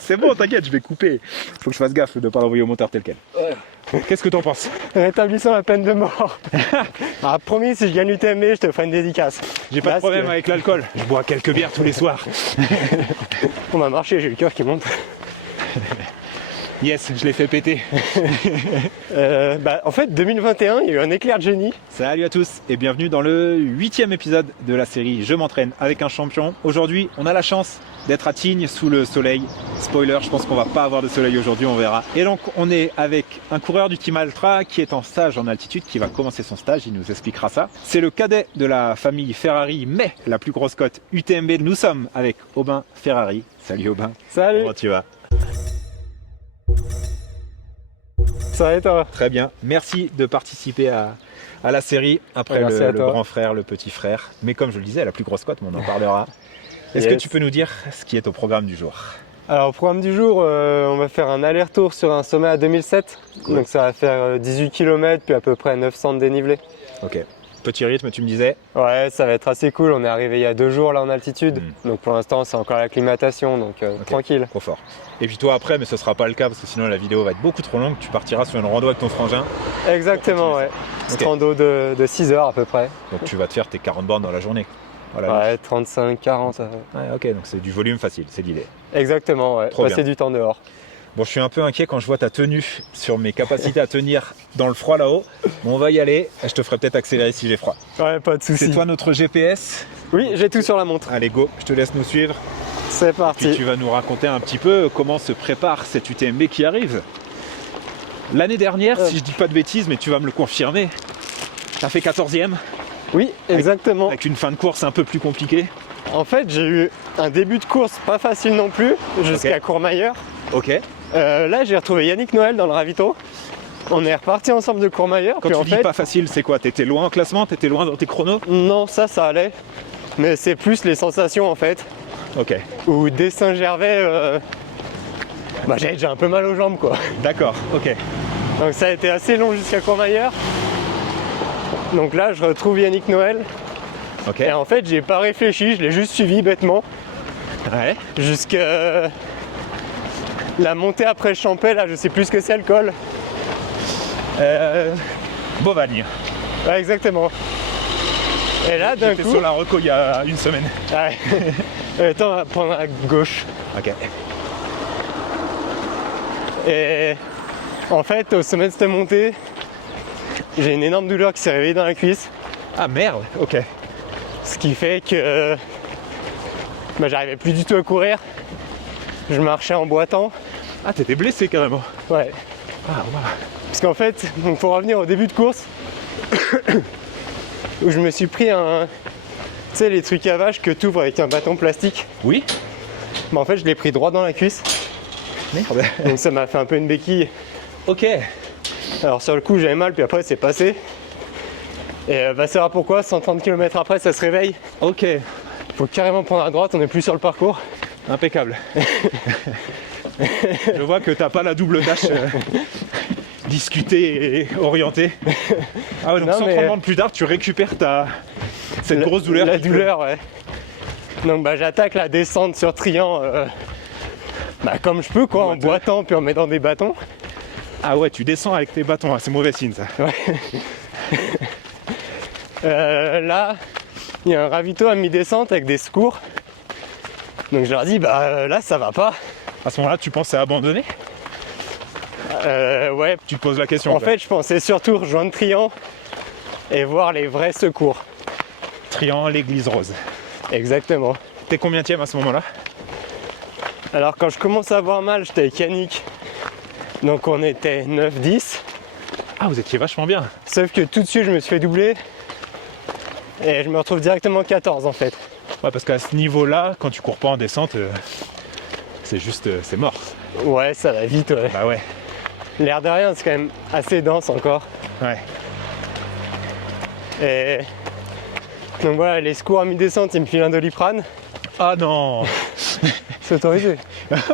C'est bon, t'inquiète, je vais couper. Faut que je fasse gaffe de ne pas l'envoyer au monteur tel quel. Ouais. Qu'est-ce que t'en penses? Rétablissons la peine de mort. Alors promis, si je gagne l'UTMB, je te ferai une dédicace. J'ai pas de problème avec l'alcool. Je bois quelques bières tous les soirs. On m'a marché, j'ai le cœur qui monte. Yes, je l'ai fait péter. En fait, 2021, il y a eu un éclair de génie. Salut à tous et bienvenue dans le 8e épisode de la série Je m'entraîne avec un champion. Aujourd'hui, on a la chance d'être à Tignes sous le soleil. Spoiler, je pense qu'on va pas avoir de soleil aujourd'hui, on verra. Et donc, on est avec un coureur du Team Altra qui est en stage en altitude, qui va commencer son stage, il nous expliquera ça. C'est le cadet de la famille Ferrari, mais la plus grosse cote UTMB. Nous sommes avec Aubin Ferrari. Salut Aubin. Salut. Comment tu vas? Ça va et toi? Très bien, merci de participer à la série après le grand frère, le petit frère. Mais comme je le disais, la plus grosse cote, mais on en parlera. Est-ce que tu peux nous dire ce qui est au programme du jour? Alors au programme du jour, on va faire un aller-retour sur un sommet à 2007. Cool. Donc ça va faire 18 km puis à peu près 900 de dénivelé. Ok. Petit rythme, tu me disais? Ouais, ça va être assez cool. On est arrivé il y a 2 jours là en altitude. Donc pour l'instant, c'est encore l'acclimatation, donc tranquille. Trop fort. Et puis toi après, mais ce sera pas le cas parce que sinon la vidéo va être beaucoup trop longue. Tu partiras sur une rando avec ton frangin. Exactement, ouais. Une rando de 6 heures à peu près. Donc tu vas te faire tes 40 bornes dans la journée. Voilà, ouais, 35, 40. Ouais, ok, donc c'est du volume facile, c'est l'idée. Exactement, ouais. Passer du temps dehors. Bon, je suis un peu inquiet quand je vois ta tenue sur mes capacités à tenir dans le froid là-haut. Bon, on va y aller. Je te ferai peut-être accélérer si j'ai froid. Ouais, pas de soucis. C'est toi notre GPS? Oui, j'ai tout sur la montre. Allez, go, je te laisse nous suivre. C'est parti. Puis tu vas nous raconter un petit peu comment se prépare cette UTMB qui arrive. L'année dernière, si je dis pas de bêtises, mais tu vas me le confirmer, t'as fait 14e. Oui, exactement. Avec une fin de course un peu plus compliquée. En fait, j'ai eu un début de course pas facile non plus, jusqu'à Courmayeur. Ok. Là, j'ai retrouvé Yannick Noël dans le ravito. On est reparti ensemble de Courmayeur. Quand tu dis pas facile, c'est quoi? T'étais loin en classement? T'étais loin dans tes chronos? Non, ça allait. Mais c'est plus les sensations en fait. Ok. Ou dès Saint-Gervais, j'avais déjà un peu mal aux jambes quoi. D'accord, ok. Donc ça a été assez long jusqu'à Courmayeur. Donc là, je retrouve Yannick Noël. Ok. Et en fait, j'ai pas réfléchi, je l'ai juste suivi bêtement. Ouais. Jusqu'à la montée après Champais, là, je sais plus ce que c'est le col. Beauvagne. Ouais, exactement. Et là, d'un coup... J'étais sur la reco il y a une semaine. Ouais. Attends, on va prendre à gauche. Ok. Et en fait, au sommet de cette montée, j'ai une énorme douleur qui s'est réveillée dans la cuisse. Ah merde, ok. Ce qui fait que j'arrivais plus du tout à courir. Je marchais en boitant. Ah, t'étais blessé carrément. Ouais. Ah, wow. Parce qu'en fait, donc pour revenir au début de course, où je me suis pris tu sais, les trucs à vache que tu ouvres avec un bâton plastique. Oui. Mais en fait, je l'ai pris droit dans la cuisse. Merde. Donc ça m'a fait un peu une béquille. Ok. Alors sur le coup, j'avais mal, puis après, c'est passé. Et va savoir pourquoi, 130 km après, ça se réveille. Ok. Faut carrément prendre à droite, on n'est plus sur le parcours. Impeccable. Je vois que t'as pas la double tâche discutée et orientée. Ah ouais, donc 130 bornes plus tard, tu récupères cette grosse douleur. La douleur, ouais. Donc j'attaque la descente sur Trian comme je peux, quoi, en boitant puis en mettant des bâtons. Ah ouais, tu descends avec tes bâtons, c'est mauvais signe ça. Ouais. Là, il y a un ravito à mi-descente avec des secours. Donc je leur dis, là ça va pas. À ce moment-là, tu penses à abandonner? Ouais. Tu te poses la question. En fait, je pensais surtout rejoindre Trian et voir les vrais secours. Trian, l'église rose. Exactement. T'es combienième à ce moment-là? Alors quand je commence à avoir mal, j'étais avec Yannick. Donc on était 9-10. Ah, vous étiez vachement bien. Sauf que tout de suite, je me suis fait doubler. Et je me retrouve directement 14 en fait. Ouais, parce qu'à ce niveau-là, quand tu cours pas en descente, c'est juste, c'est mort. Ouais, ça va vite, ouais. Bah ouais. L'air de rien, c'est quand même assez dense encore. Ouais. Et donc voilà, les secours à mi-descente, ils me filent un Doliprane. Ah non. C'est autorisé.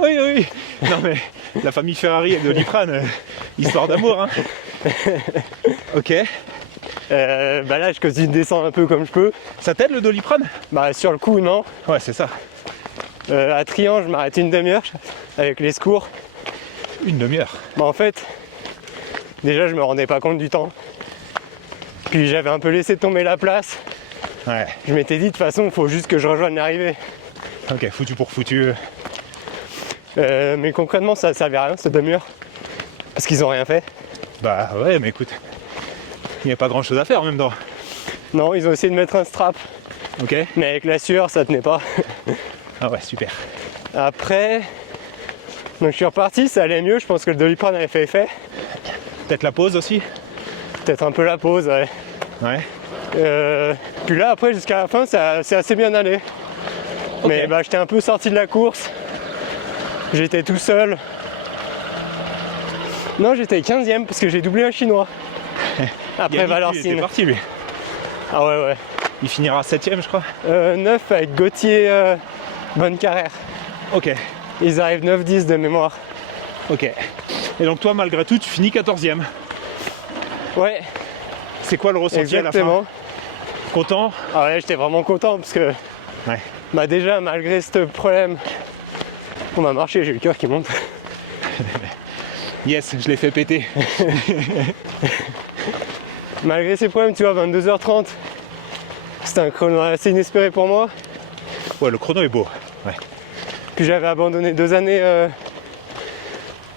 Oui, oui. Non mais la famille Ferrari et Doliprane, histoire d'amour, hein. Ok. Là, je continue de descendre un peu comme je peux. Ça t'aide le Doliprane? Sur le coup, non. Ouais, c'est ça. À Triangle, je m'arrête une demi-heure avec les secours. Une demi-heure. Bah, en fait, déjà, je me rendais pas compte du temps. Puis j'avais un peu laissé tomber la place. Ouais. Je m'étais dit, de toute façon, il faut juste que je rejoigne l'arrivée. Ok, foutu pour foutu. Mais concrètement, ça servait à rien, cette demi-heure. Parce qu'ils ont rien fait. Bah ouais, mais écoute, il n'y a pas grand chose à faire en même temps. Non, ils ont essayé de mettre un strap. Ok. Mais avec la sueur, ça tenait pas. Ah ouais, super. Après, donc je suis reparti, ça allait mieux. Je pense que le Doliprane avait fait effet. Peut-être la pause aussi. Peut-être un peu la pause, ouais. Ouais. Puis là, après, jusqu'à la fin, c'est assez bien allé. Ok. Mais bah, j'étais un peu sorti de la course. J'étais tout seul. Non, j'étais 15e parce que j'ai doublé un chinois. Après Yannick, lui, il Valorcine. était parti lui. Ah ouais, ouais. Il finira 7ème, je crois. 9 avec Gauthier Bonne Carrère. Ok. Ils arrivent 9-10 de mémoire. Ok. Et donc toi, malgré tout, tu finis 14ème. Ouais, C'est quoi le ressenti à la exactement. fin? Content? Ah ouais, j'étais vraiment content parce que Ouais. bah déjà, malgré ce problème, on m'a marché, j'ai le cœur qui monte. Yes, je l'ai fait péter. Malgré ces problèmes, tu vois, 22h30, c'était un chrono assez inespéré pour moi. Ouais, le chrono est beau. Ouais. Puis j'avais abandonné 2 années,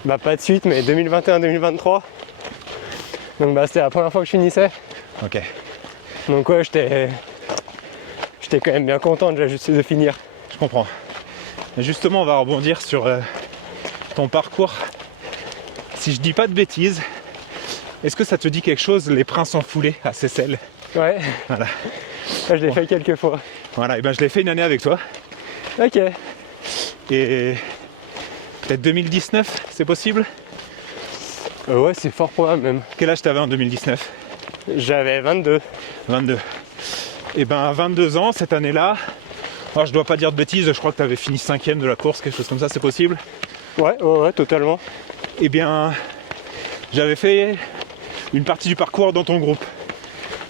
bah pas de suite, mais 2021-2023. Donc bah c'était la première fois que je finissais. Ok. Donc ouais, j'étais quand même bien content déjà juste de finir. Je comprends. Et justement, on va rebondir sur ton parcours. Si je dis pas de bêtises, est-ce que ça te dit quelque chose, les Princes en foulée à Seyssel? Ouais, Voilà. ça, je l'ai fait quelques fois. Voilà, et ben je l'ai fait une année avec toi. Ok. Et peut-être 2019, c'est possible? Ouais, c'est fort probable même. Quel âge t'avais en 2019? J'avais 22. 22. Et ben à 22 ans, cette année-là, alors je dois pas dire de bêtises, je crois que tu avais fini 5ème de la course, quelque chose comme ça, c'est possible? Ouais, totalement. Eh bien, j'avais fait une partie du parcours dans ton groupe.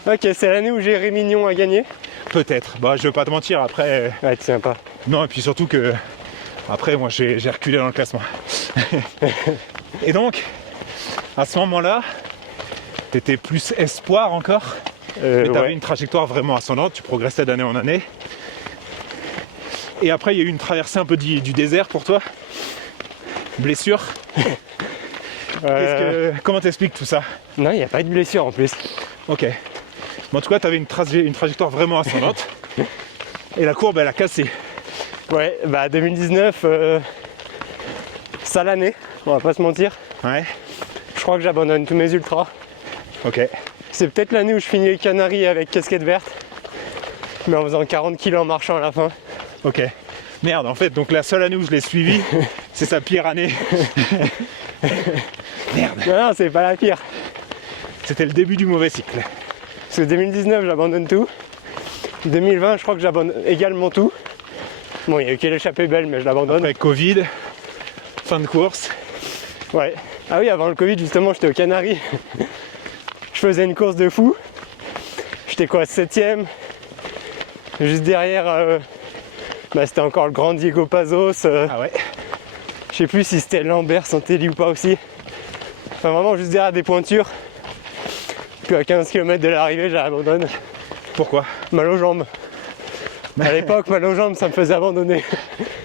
Ok, c'est l'année où j'ai Rémignon à gagner. Peut-être. Bah, je veux pas te mentir, après... Ouais, tu sais pas. Non, et puis surtout que... Après, moi, j'ai reculé dans le classement. Et donc, à ce moment-là, t'étais plus espoir encore, mais t'avais Ouais. une trajectoire vraiment ascendante, tu progressais d'année en année. Et après, il y a eu une traversée un peu du désert pour toi. Blessure. Comment t'expliques tout ça? Non, il n'y a pas eu de blessure en plus. Ok. Mais en tout cas, tu avais une trajectoire vraiment ascendante. Et la courbe, elle a cassé. Ouais, bah 2019, sale année, on va pas se mentir. Ouais. Je crois que j'abandonne tous mes ultras. Ok. C'est peut-être l'année où je finis les Canaries avec casquette verte. Mais en faisant 40 kg en marchant à la fin. Ok. Merde, en fait, donc la seule année où je l'ai suivi, c'est sa pire année. Merde. Non, c'est pas la pire. C'était le début du mauvais cycle. Parce que 2019, j'abandonne tout. 2020, je crois que j'abandonne également tout. Bon, il y a eu que l'échappée belle, mais je l'abandonne. Après Covid, fin de course. Ouais. Ah oui, avant le Covid, justement, j'étais aux Canaries. Je faisais une course de fou. J'étais quoi, 7ème. Juste derrière, bah, c'était encore le grand Diego Pazos. Ah ouais. Je sais plus si c'était Lambert, Santelli ou pas aussi. Enfin, vraiment juste derrière des pointures. Puis à 15 km de l'arrivée, j'abandonne. Pourquoi? Mal aux jambes. À l'époque, mal aux jambes, ça me faisait abandonner.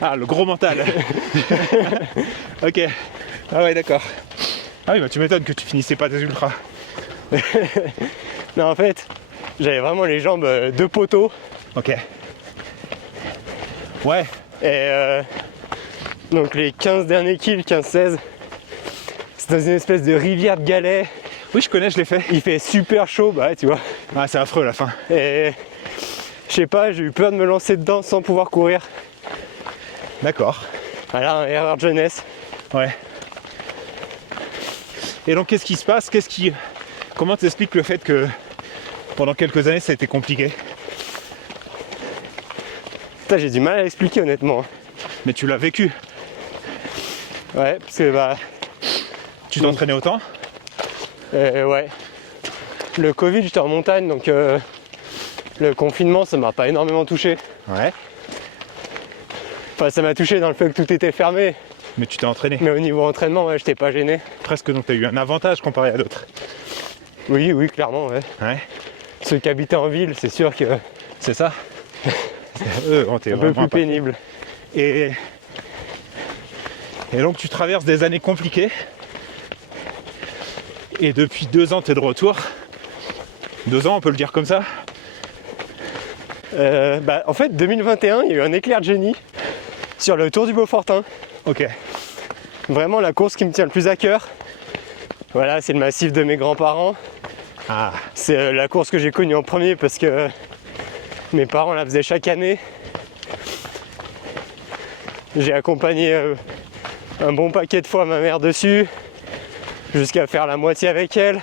Ah, le gros mental. Ok. Ah ouais, d'accord. Ah oui, bah tu m'étonnes que tu finissais pas tes ultras. Non, en fait, j'avais vraiment les jambes de poteau. Ok. Ouais. Et donc les 15 derniers kills, 15-16, c'est dans une espèce de rivière de galets. Oui, je connais, je l'ai fait. Il fait super chaud, bah ouais, tu vois. Ah, c'est affreux la fin. Et je sais pas, j'ai eu peur de me lancer dedans sans pouvoir courir. D'accord. Voilà, erreur de jeunesse. Ouais. Et donc, qu'est-ce qui se passe? Comment t'expliques le fait que pendant quelques années, ça a été compliqué? Putain, j'ai du mal à expliquer honnêtement. Mais tu l'as vécu. Ouais, parce que bah, Tu t'entraînais autant? ouais. Le Covid, j'étais en montagne, donc le confinement, ça m'a pas énormément touché. Ouais. Enfin, ça m'a touché dans le fait que tout était fermé. Mais tu t'es entraîné. Mais au niveau entraînement, ouais, j'étais pas gêné. Presque, donc tu as eu un avantage comparé à d'autres. Oui, clairement, ouais. Ouais. Ceux qui habitaient en ville, c'est sûr que C'est ça. Eux, on t'est c'est un peu vraiment plus impacté. pénible. Et donc tu traverses des années compliquées. Et depuis 2 ans, tu es de retour. 2 ans, on peut le dire comme ça. En fait, 2021, il y a eu un éclair de génie sur le Tour du Beaufortin. Ok. Vraiment la course qui me tient le plus à cœur. Voilà, c'est le massif de mes grands-parents. Ah, C'est la course que j'ai connue en premier parce que mes parents la faisaient chaque année. J'ai accompagné un bon paquet de fois ma mère dessus, jusqu'à faire la moitié avec elle.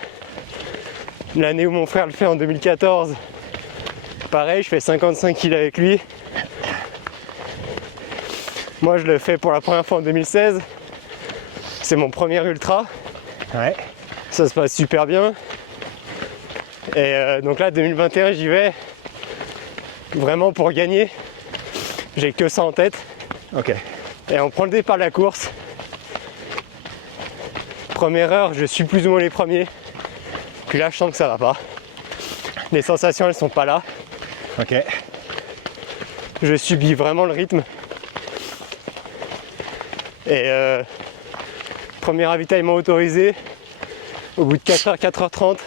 L'année où mon frère le fait en 2014, pareil, je fais 55 kg avec lui. Moi, je le fais pour la première fois en 2016. C'est mon premier ultra. ouais. Ça se passe super bien. Et donc là, 2021, j'y vais vraiment pour gagner. J'ai que ça en tête. Ok. Et on prend le départ de la course. Première heure, je suis plus ou moins les premiers. Puis là, je sens que ça va pas. Les sensations, elles sont pas là. Ok. Je subis vraiment le rythme. Et premier ravitaillement autorisé. Au bout de 4h, 4h30,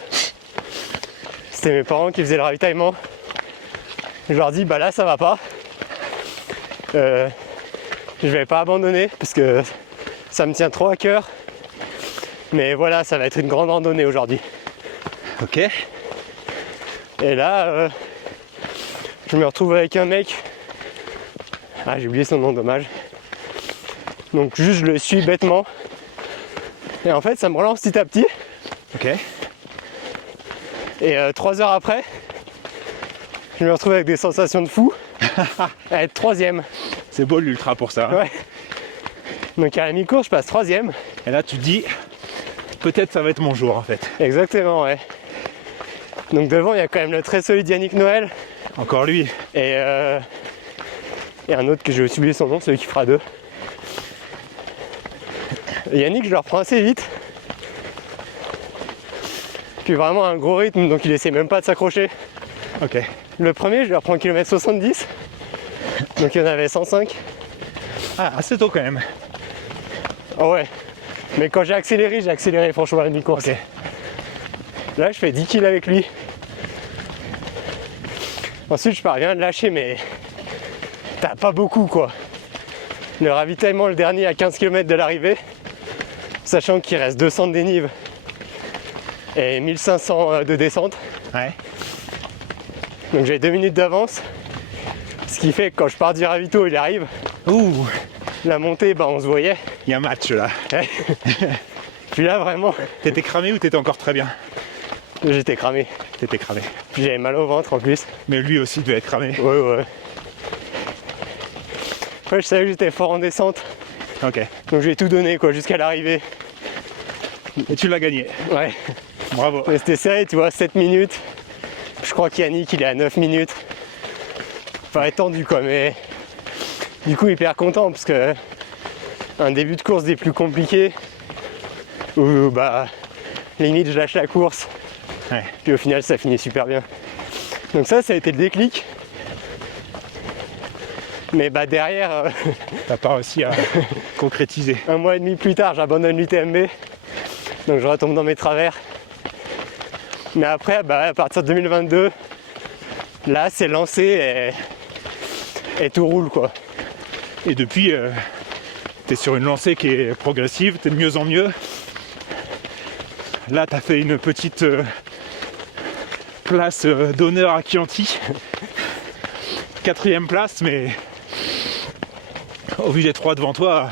c'était mes parents qui faisaient le ravitaillement. Je leur dis, bah là, ça va pas. Je vais pas abandonner parce que ça me tient trop à cœur. Mais voilà, ça va être une grande randonnée aujourd'hui. Ok. Et là, je me retrouve avec un mec. Ah, j'ai oublié son nom, dommage. Donc juste je le suis bêtement. Et en fait, ça me relance petit à petit. Ok. Et 3 heures après, je me retrouve avec des sensations de fou. À être 3ème. C'est beau l'ultra pour ça. Hein. Ouais. Donc à la mi-course, je passe 3ème. Et là, tu te dis, peut-être ça va être mon jour en fait. Exactement, ouais. Donc devant, il y a quand même le très solide Yannick Noël. Encore lui. Et un autre que j'ai aussi oublié son nom, celui qui fera 2. Yannick, je le reprends assez vite. Puis vraiment un gros rythme, donc il essaie même pas de s'accrocher. Ok. Le premier, je le reprends km 70. Donc il y en avait 105. Ah, assez tôt quand même. Ah ouais. Mais quand j'ai accéléré franchement à la mi-course. Ok. Là, je fais 10 kg avec lui. Ensuite, je parviens à le lâcher, mais t'as pas beaucoup quoi. Le ravitaillement, le dernier, à 15 km de l'arrivée, sachant qu'il reste 200 de dénive et 1500 de descente. Ouais. Donc j'ai 2 minutes d'avance. Ce qui fait que quand je pars du ravito, il arrive. Ouh, La montée, bah, on se voyait. il y a un match là. Puis là, vraiment, T'étais cramé ou t'étais encore très bien? j'étais cramé. T'étais cramé. Puis j'avais mal au ventre en plus. Mais lui aussi devait être cramé. Ouais. Après, je savais que j'étais fort en descente. Ok. Donc j'ai tout donné quoi, jusqu'à l'arrivée. Et tu l'as gagné. Ouais. Bravo. Mais c'était serré, tu vois, 7 minutes. Je crois qu'Yannick, il est à 9 minutes. Enfin, étendu quoi, mais du coup, hyper content parce que un début de course des plus compliqués où bah limite je lâche la course. Ouais. Puis au final, ça finit super bien. Donc ça a été le déclic. Mais bah derrière, T'as pas réussi à concrétiser. 1 mois et demi plus tard, j'abandonne l'UTMB. Donc je retombe dans mes travers. Mais après, bah, à partir de 2022, là c'est lancé et tout roule quoi. Et depuis, t'es sur une lancée qui est progressive, t'es de mieux en mieux. Là, t'as fait une petite place d'honneur à Chianti. 4ème place, mais au vu des 3 devant toi,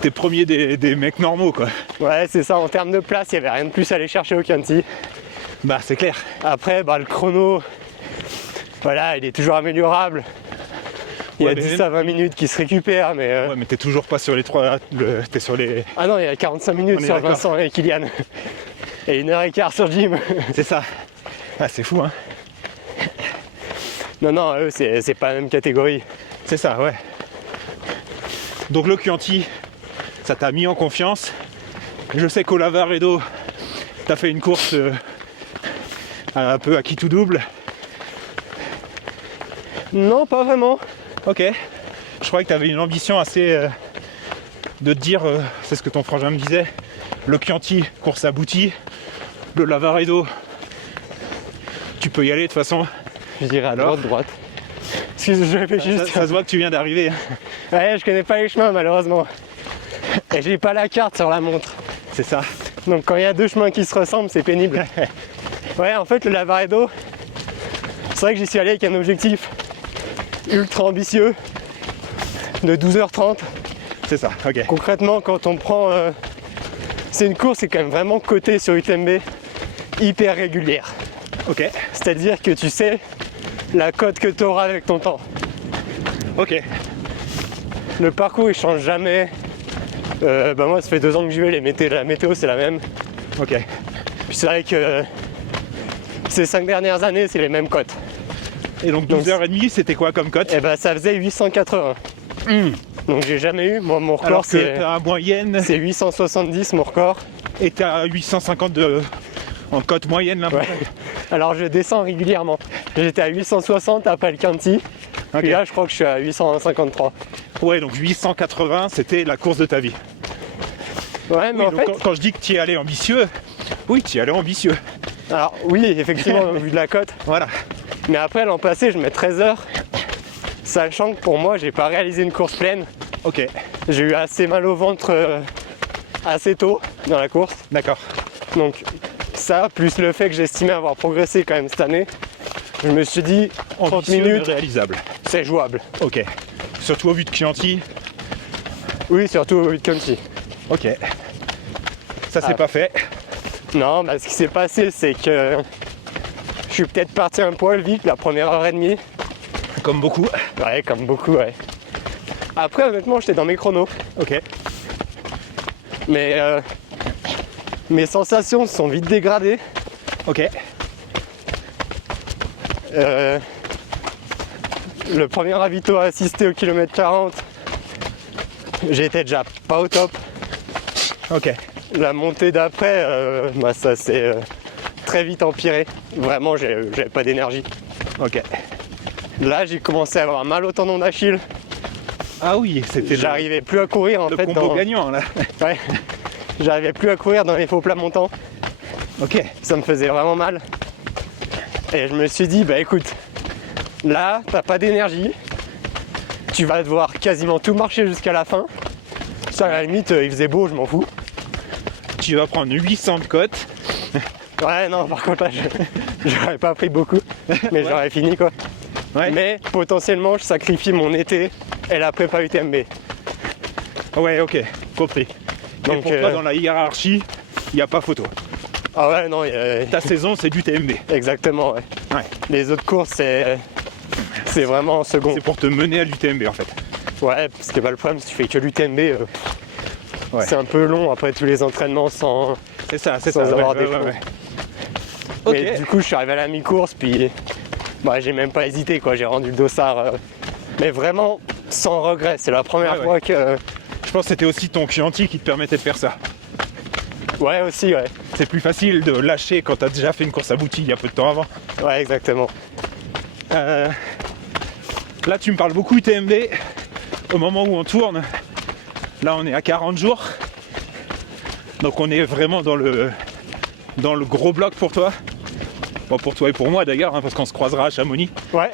t'es premier des mecs normaux quoi. Ouais, c'est ça, en termes de place, il n'y avait rien de plus à aller chercher au Chianti. Bah c'est clair. Après, bah, le chrono, voilà, il est toujours améliorable. Il y Ouais, a mais 10 à 20 minutes qui se récupèrent, mais... Ouais, mais t'es toujours pas sur les 3. T'es sur les. Ah non, il y a 45 minutes On est sur d'accord. Vincent et Kylian. Et 1h15 sur Jim. C'est ça. Ah, c'est fou, hein. Non, eux, c'est pas la même catégorie. C'est ça, ouais. Donc le Chianti, ça t'a mis en confiance. Je sais qu'au Lavaredo, t'as fait une course un peu à qui tout double. Non, pas vraiment. Ok. Je croyais que t'avais une ambition assez de te dire, c'est ce que ton frangin me disait, le Chianti, course aboutie. Le Lavaredo, tu peux y aller de toute façon. Je dirais à Alors droite. Excuse, je réfléchis juste. Ça se voit que tu viens d'arriver. Ouais, je connais pas les chemins malheureusement. Et j'ai pas la carte sur la montre. C'est ça. Donc quand il y a deux chemins qui se ressemblent, c'est pénible. Ouais, en fait, le Lavaredo, c'est vrai que j'y suis allé avec un objectif ultra ambitieux de 12h30. C'est ça, ok. Concrètement, quand on prend... c'est une course qui est quand même vraiment cotée sur UTMB, hyper régulière. Ok, C'est-à-dire que tu sais la cote que tu auras avec ton temps. ok. Le parcours il change jamais. Moi ça fait 2 ans que j'y vais, la météo c'est la même. Ok. Puis c'est vrai que ces 5 dernières années c'est les mêmes cotes. Et donc 12h30, c'était quoi comme cote? Et ça faisait 880. Donc j'ai jamais eu, moi mon record Alors que c'est ta moyenne, 870 mon record. et t'as 850 en cote moyenne là. Ouais. Alors je descends régulièrement. J'étais à 860 après le Chianti. Ok. Et là je crois que je suis à 853. Ouais, donc 880, c'était la course de ta vie. Ouais, mais Oui, en donc fait, quand je dis que tu y allais ambitieux, oui, tu y allais ambitieux. alors oui, effectivement, au vu de la cote. Voilà. Mais après, l'an passé, je mets 13 heures. Sachant que pour moi, j'ai pas réalisé une course pleine. Ok, J'ai eu assez mal au ventre assez tôt dans la course. d'accord. Donc ça, plus le fait que j'estimais avoir progressé quand même cette année, je me suis dit 30 Ambitieux, mais minutes, réalisable. c'est jouable. Ok. Surtout au vu de Chianti. Oui, surtout au vu de Chianti. Ok. Ça c'est Ah. pas fait. Non, ce qui s'est passé, c'est que je suis peut-être parti un poil vite la première heure et demie. Comme beaucoup. Ouais, comme beaucoup, ouais. Après, honnêtement, j'étais dans mes chronos. Ok. Mais mes sensations se sont vite dégradées. Ok. Le premier ravito assisté au kilomètre 40, j'étais déjà pas au top. Ok. La montée d'après, ça s'est très vite empiré. Vraiment, j'avais pas d'énergie. Ok. Là, j'ai commencé à avoir mal au tendon d'Achille. Ah oui, c'était J'arrivais plus à courir en le fait. combo gagnant là. Ouais. J'arrivais plus à courir dans les faux plats montants. Ok. Ça me faisait vraiment mal. Et je me suis dit, écoute, là, t'as pas d'énergie. Tu vas devoir quasiment tout marcher jusqu'à la fin. Ça, à la limite, il faisait beau, je m'en fous. Tu vas prendre 800 de cote. Ouais, non, par contre, là, j'aurais pas pris beaucoup. Mais j'aurais fini, quoi. Ouais. Mais potentiellement, je sacrifie mon été et la prépa UTMB. Ouais, ok. Compris. Donc Donc, pour toi, dans la hiérarchie, il n'y a pas photo. Ah ouais, non, Ta saison, c'est du TMB. exactement, ouais. Ouais. Les autres courses, c'est vraiment en second. C'est pour te mener à l'UTMB en fait. Ouais, parce que le problème, si tu fais que l'UTMB, Ouais. c'est un peu long après tous les entraînements sans C'est ça, c'est Sans ça. avoir ouais, des ouais, fonds. ouais. Ok. Mais du coup, je suis arrivé à la mi-course, puis j'ai même pas hésité, quoi. J'ai rendu le dossard, mais vraiment sans regret. C'est la première Ouais, fois que. Je pense que c'était aussi ton Chianti qui te permettait de faire ça. Ouais, aussi, ouais. C'est plus facile de lâcher quand t'as déjà fait une course aboutie il y a peu de temps avant. Ouais, exactement. Là, tu me parles beaucoup UTMB. Au moment où on tourne, là, on est à 40 jours. Donc, on est vraiment dans le gros bloc pour toi. Bon, pour toi et pour moi d'ailleurs, hein, parce qu'on se croisera à Chamonix. Ouais,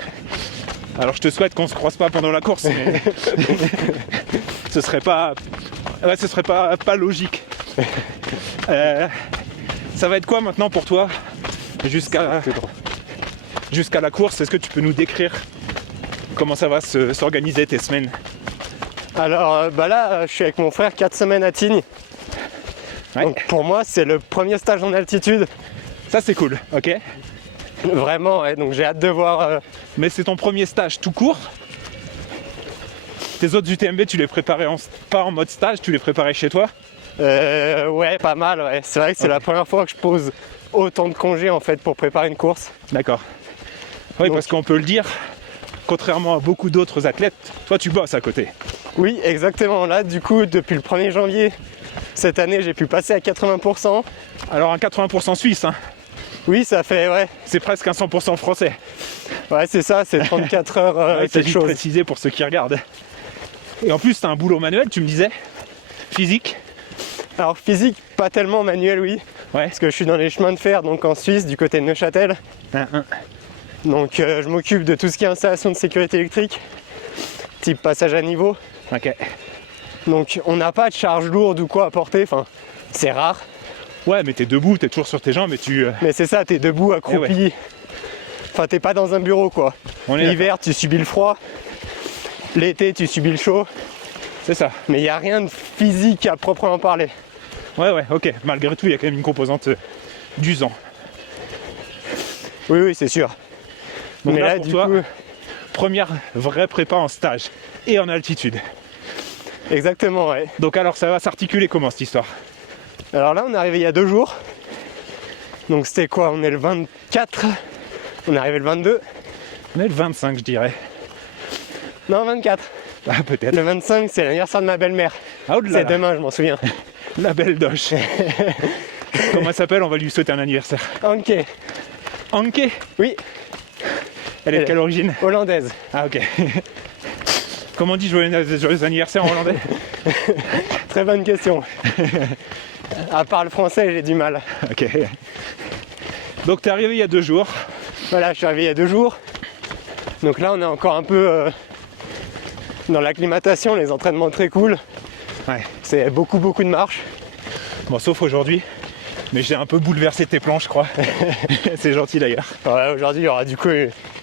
Alors, je te souhaite qu'on se croise pas pendant la course, mais ce serait pas logique. Ça va être quoi maintenant pour toi jusqu'à la course? Est-ce que tu peux nous décrire comment ça va s'organiser tes semaines? alors là, je suis avec mon frère 4 semaines à Tignes. Ouais. Donc pour moi, c'est le premier stage en altitude. Ça c'est cool, ok. Vraiment, ouais. Donc j'ai hâte de voir. Mais c'est ton premier stage tout court. Tes autres UTMB, tu les préparais pas en mode stage, tu les préparais chez toi? Ouais, pas mal, ouais. C'est vrai que c'est la première fois que je pose autant de congés en fait pour préparer une course. D'accord. Oui, Donc- parce qu'on peut le dire, contrairement à beaucoup d'autres athlètes, toi tu bosses à côté. Oui, exactement. Là, du coup, depuis le 1er janvier, cette année, j'ai pu passer à 80%. Alors un 80% suisse, hein. Oui, ça fait, ouais. C'est presque un 100% français. Ouais, c'est ça, c'est 34 heures Il quelque s'agit de chose. préciser pour ceux qui regardent. Et en plus, tu as un boulot manuel, tu me disais, physique. Alors, physique, pas tellement manuel, oui. Ouais. Parce que je suis dans les chemins de fer, donc en Suisse, du côté de Neuchâtel. Donc, je m'occupe de tout ce qui est installation de sécurité électrique, type passage à niveau. Ok. Donc, on n'a pas de charge lourde ou quoi à porter, enfin, c'est rare. Ouais, mais t'es debout, t'es toujours sur tes jambes et tu... Mais c'est ça, t'es debout, accroupi. Enfin, t'es pas dans un bureau, quoi. On est L'hiver, tu subis le froid. L'été, tu subis le chaud. C'est ça. Mais il n'y a rien de physique à proprement parler. Ouais, ok. Malgré tout, il y a quand même une composante d'usant. Oui, c'est sûr. Donc mais là, là, pour du toi, coup, première vraie prépa en stage et en altitude. exactement, ouais. Donc alors, ça va s'articuler comment cette histoire? Alors là, on est arrivé il y a 2 jours. Donc c'était quoi? On est le 24. On est arrivé le 22. On est le 25, je dirais. Non, 24. Ah, peut-être. Le 25, c'est l'anniversaire de ma belle-mère. Ah, au-delà. C'est demain, je m'en souviens. La belle doche. Comment elle s'appelle? On va lui souhaiter un anniversaire. Ok. Anke? Oui, Elle est de quelle origine? hollandaise. Ah, ok. Comment on dit joyeux anniversaire en hollandais? Très bonne question. À part le français, j'ai du mal. Ok. Donc t'es arrivé il y a 2 jours. Voilà, je suis arrivé il y a 2 jours. Donc là, on est encore un peu dans l'acclimatation, les entraînements très cool. Ouais. C'est beaucoup de marches. Bon, sauf aujourd'hui. Mais j'ai un peu bouleversé tes plans, je crois. C'est gentil d'ailleurs. Ouais, aujourd'hui, il y aura du coup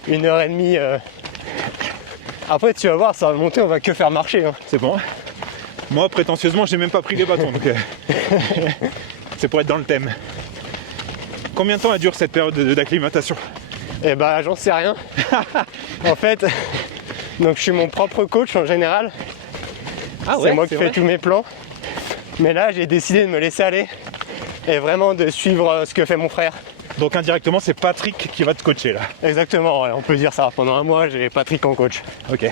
1h30. Après, tu vas voir, ça va monter, on va que faire marcher. Hein. C'est bon. Moi, prétentieusement, j'ai même pas pris les bâtons. Donc, c'est pour être dans le thème. Combien de temps elle dure cette période d'acclimatation? Eh bah, j'en sais rien. En fait, donc je suis mon propre coach en général. Ah c'est moi qui fais tous mes plans. Mais là, j'ai décidé de me laisser aller et vraiment de suivre ce que fait mon frère. Donc indirectement, c'est Patrick qui va te coacher là. Exactement, ouais, on peut dire ça. Pendant un mois, j'ai Patrick en coach. Ok.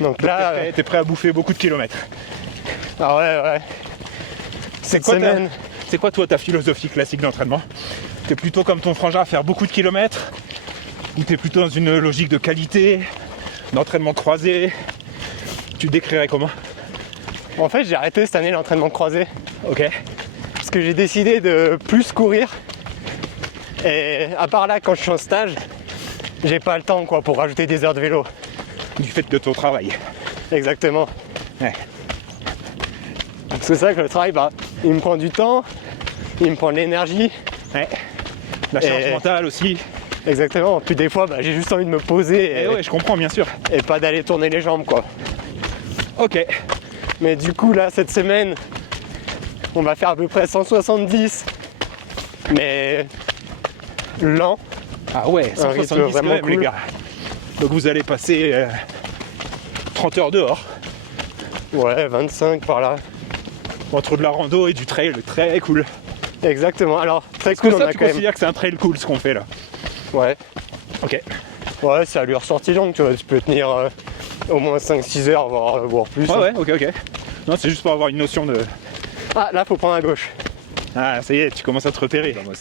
Donc là, T'es prêt à bouffer beaucoup de kilomètres. ah ouais. C'est quoi toi ta philosophie classique d'entraînement? T'es plutôt comme ton frangin à faire beaucoup de kilomètres? Ou t'es plutôt dans une logique de qualité, d'entraînement croisé? Tu te décrirais comment? En fait, j'ai arrêté cette année l'entraînement croisé Ok. parce que j'ai décidé de plus courir. Et à part là, quand je suis en stage, j'ai pas le temps quoi pour rajouter des heures de vélo. Du fait de ton travail. Exactement. Ouais. Donc c'est ça que le travail, bah, il me prend du temps, il me prend de l'énergie. Ouais. La charge mentale aussi. Exactement. Puis des fois, bah, j'ai juste envie de me poser Et ouais, je comprends bien sûr. et pas d'aller tourner les jambes quoi. Ok. Mais du coup là, cette semaine, on va faire à peu près 170, mais lent. Ah ouais, Un rythme 170 quand vraiment même les cool. gars. Donc vous allez passer 30 heures dehors. Ouais, 25 par là. Entre de la rando et du trail, très cool. Exactement. Alors, très Est-ce que cool, on ça a tu quand même. considères que c'est un trail cool ce qu'on fait là? Ouais. Ok. Ouais, c'est à lui ressorti longue, tu vois. Tu peux tenir au moins 5-6 heures, voire plus. Ouais, ok. Non, c'est juste pour avoir une notion de... Ah, là, faut prendre à gauche. Ah, ça y est, tu commences à te repérer, Ramos.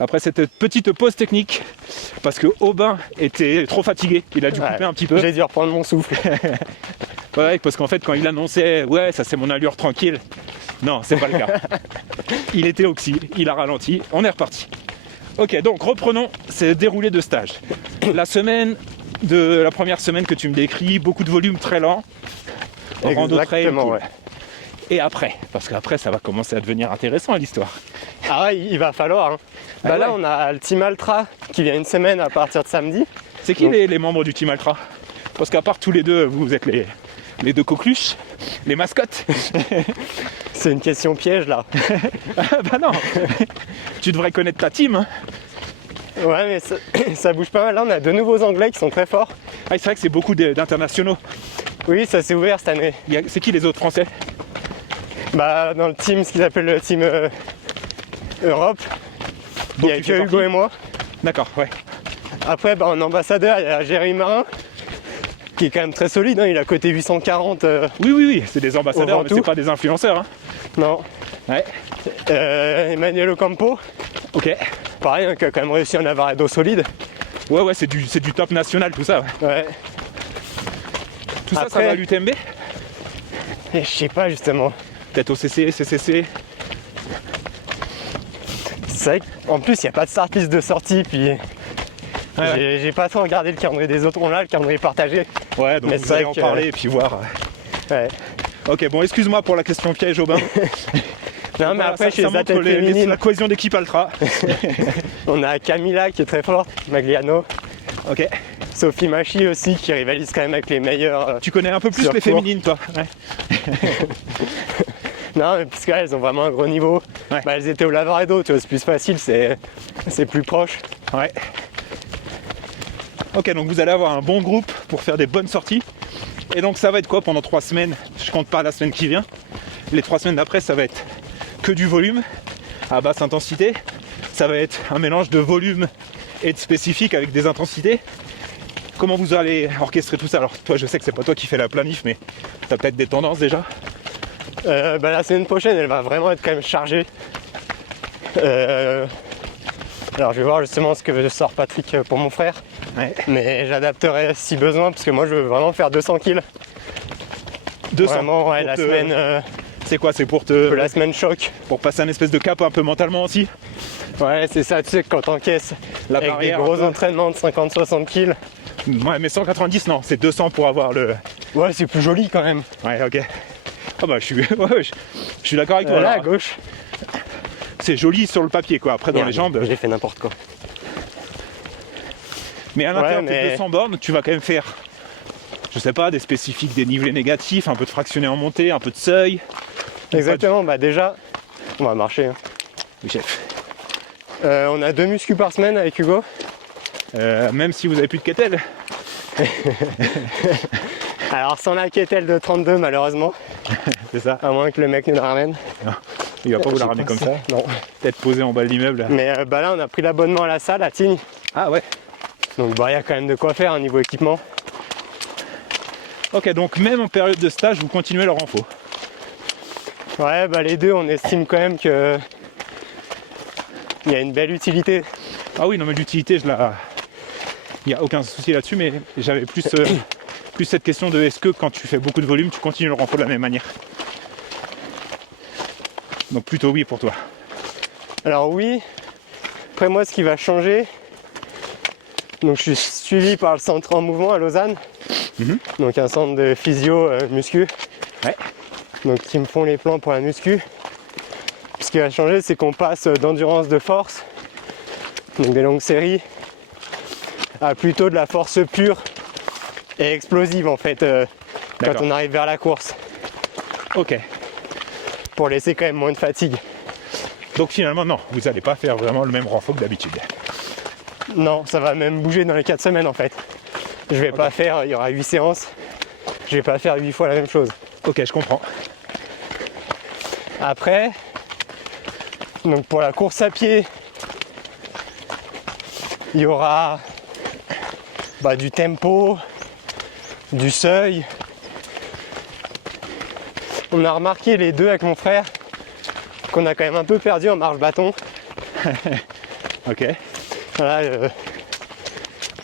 Après cette petite pause technique, parce que Aubin était trop fatigué, il a dû couper un petit peu. J'ai dû reprendre mon souffle. Ouais, parce qu'en fait, quand il annonçait « Ouais, ça c'est mon allure tranquille », non, c'est pas le cas. Il était oxy, il a ralenti, on est reparti. Ok, donc reprenons ce déroulé de stage. La première semaine que tu me décris, beaucoup de volume très lent, rando trail, Exactement, cool. ouais. Et après, parce qu'après ça va commencer à devenir intéressant l'histoire. Ah ouais, il va falloir. Hein. Ah Bah là, ouais. on a le Team Ultra qui vient une semaine à partir de samedi. C'est qui Donc- les membres du Team Ultra? Parce qu'à part tous les deux, vous êtes les deux coqueluches, les mascottes. C'est une question piège là. Ah bah non. Tu devrais connaître ta team. Hein. Ouais, mais ça bouge pas mal. Là, on a 2 nouveaux Anglais qui sont très forts. Ah, c'est vrai que c'est beaucoup d'internationaux. Oui, ça s'est ouvert cette année. C'est qui les autres Français? Bah, dans le team, ce qu'ils appellent le team Europe, il Donc y a tu que fais Hugo partie et moi. D'accord, ouais. Après, en ambassadeur, il y a Jérémy Marin, qui est quand même très solide, hein, il a coté 840. Oui, c'est des ambassadeurs, mais Ventoux. c'est pas des influenceurs. Hein. Non. Ouais, Emmanuel Ocampo, ok. pareil, hein, qui a quand même réussi un Avaredo solide. Ouais, c'est du top national tout ça. Ouais. Ouais. Tout ça, ça Après- va à l'UTMB? Et je sais pas justement. Peut-être au CC, CCC. C'est vrai qu'en plus, il n'y a pas de start list de sortie, puis Ouais. j'ai pas trop regardé le calendrier des autres. On l'a, le calendrier partagé. Ouais, donc Mais vous c'est allez vrai en que- parler et puis voir. Ouais. Ok, bon, excuse-moi pour la question piège, Aubin. Non, mais Voilà, après, ça chez les montre athlètes féminines, la cohésion d'équipe Ultra. on a Camilla qui est très forte, Magliano, Ok. Sophie Machi aussi qui rivalise quand même avec les meilleurs. Tu connais un peu plus Sur les cours. féminines, toi? Ouais. Non, mais parce qu'elles ont vraiment un gros niveau. Ouais. Bah, elles étaient au Lavaredo, tu vois, c'est plus facile, c'est plus proche. Ouais. Ok, donc vous allez avoir un bon groupe pour faire des bonnes sorties. Et donc ça va être quoi pendant 3 semaines? Je compte pas la semaine qui vient. Les 3 semaines d'après, ça va être que du volume à basse intensité. Ça va être un mélange de volume et de spécifique avec des intensités. Comment vous allez orchestrer tout ça? Alors toi, je sais que c'est pas toi qui fais la planif, mais t'as peut-être des tendances déjà. Bah, la semaine prochaine, elle va vraiment être quand même chargée. Alors je vais voir justement ce que sort Patrick pour mon frère. Ouais. Mais j'adapterai si besoin parce que moi je veux vraiment faire 200 kills. 200. Vraiment, ouais, Pour la te- semaine, C'est quoi? C'est pour la semaine choc. pour passer un espèce de cap un peu mentalement aussi. Ouais, c'est ça, tu sais, quand t'encaisses La avec des barrière, gros un peu. entraînements de 50-60 kills. Ouais, mais 190 non, c'est 200 pour avoir le. Ouais, c'est plus joli quand même. Ouais, ok. Ah bah je suis, ouais, je suis d'accord avec toi. Là, à alors. gauche. C'est joli sur le papier quoi. Après dans Merde, les jambes. J'ai fait n'importe quoi. Mais à l'intérieur de tes mais- 200 bornes, tu vas quand même faire, je sais pas, des spécifiques, des nivelés négatifs, un peu de fractionné en montée, un peu de seuil. Exactement, bah déjà, on va marcher. Hein. Oui, chef. On a 2 muscu par semaine avec Hugo. Même si vous avez plus de kettle. Alors sans la kettle de 32 malheureusement, C'est ça. à moins que le mec nous la ramène. Il va pas vous la J'ai ramener pas comme ça. Non. Peut-être posé en bas de l'immeuble. Mais bah là on a pris l'abonnement à la salle à Tignes. Ah ouais. Donc bah il y a quand même de quoi faire niveau équipement. Ok, donc même en période de stage, vous continuez le renfo. Ouais bah les deux on estime quand même que il y a une belle utilité. Ah oui, non mais l'utilité, il n'y a aucun souci là-dessus, mais j'avais plus, plus cette question de est-ce que quand tu fais beaucoup de volume, tu continues le renfo de la même manière? Donc plutôt oui pour toi. Alors oui, après moi ce qui va changer, donc je suis suivi par le centre en mouvement à Lausanne, donc un centre de physio muscu, Ouais. donc qui me font les plans pour la muscu. Ce qui va changer c'est qu'on passe d'endurance de force, donc des longues séries, à plutôt de la force pure et explosive en fait quand D'accord. on arrive vers la course, Ok. pour laisser quand même moins de fatigue. Donc finalement, non, vous n'allez pas faire vraiment le même renfo que d'habitude. Non, ça va même bouger dans les 4 semaines en fait. Je vais pas faire, il y aura 8 séances, je vais pas faire 8 fois la même chose. Ok, je comprends. Après, donc pour la course à pied, il y aura bah, du tempo, du seuil. On a remarqué les deux avec mon frère qu'on a quand même un peu perdu en marche bâton. Ok. Voilà,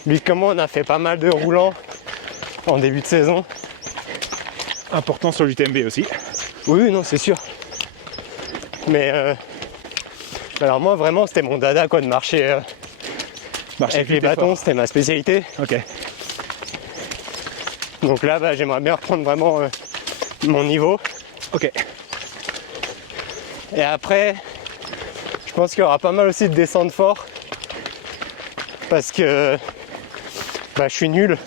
lui comme moi on a fait pas mal de roulants en début de saison. Important sur l'UTMB aussi. Oui, non, c'est sûr. Mais alors moi vraiment c'était mon dada quoi de marcher Marcher avec vite les et bâtons, fort. c'était ma spécialité. Ok. Donc là bah, j'aimerais bien reprendre vraiment mon niveau. Ok. Et après, je pense qu'il y aura pas mal aussi de descente fort. Parce que bah, je suis nul.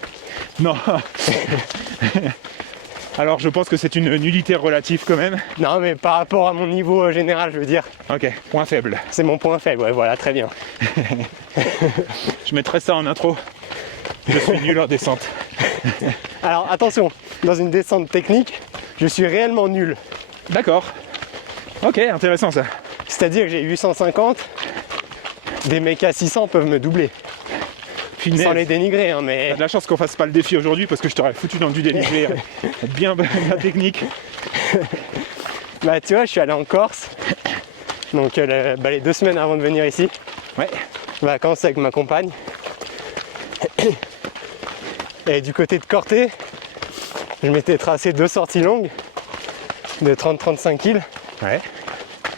Non. Alors je pense que c'est une nullité relative quand même. Non mais par rapport à mon niveau général je veux dire, Ok. Point faible. c'est mon point faible, ouais voilà très bien. Je mettrai ça en intro. Je suis nul en descente. Alors attention, dans une descente technique, je suis réellement nul. D'accord. Ok, intéressant ça. C'est-à-dire que j'ai 850, des mecs à 600 peuvent me doubler. Punaise. sans les dénigrer, hein, mais T'as de la chance qu'on fasse pas le défi aujourd'hui parce que je t'aurais foutu dans du dénivelé bien technique. bah, tu vois, je suis allé en Corse, donc les 2 semaines avant de venir ici, Ouais. vacances avec ma compagne. Et du côté de Corté, je m'étais tracé 2 sorties longues de 30-35 kg. Ouais.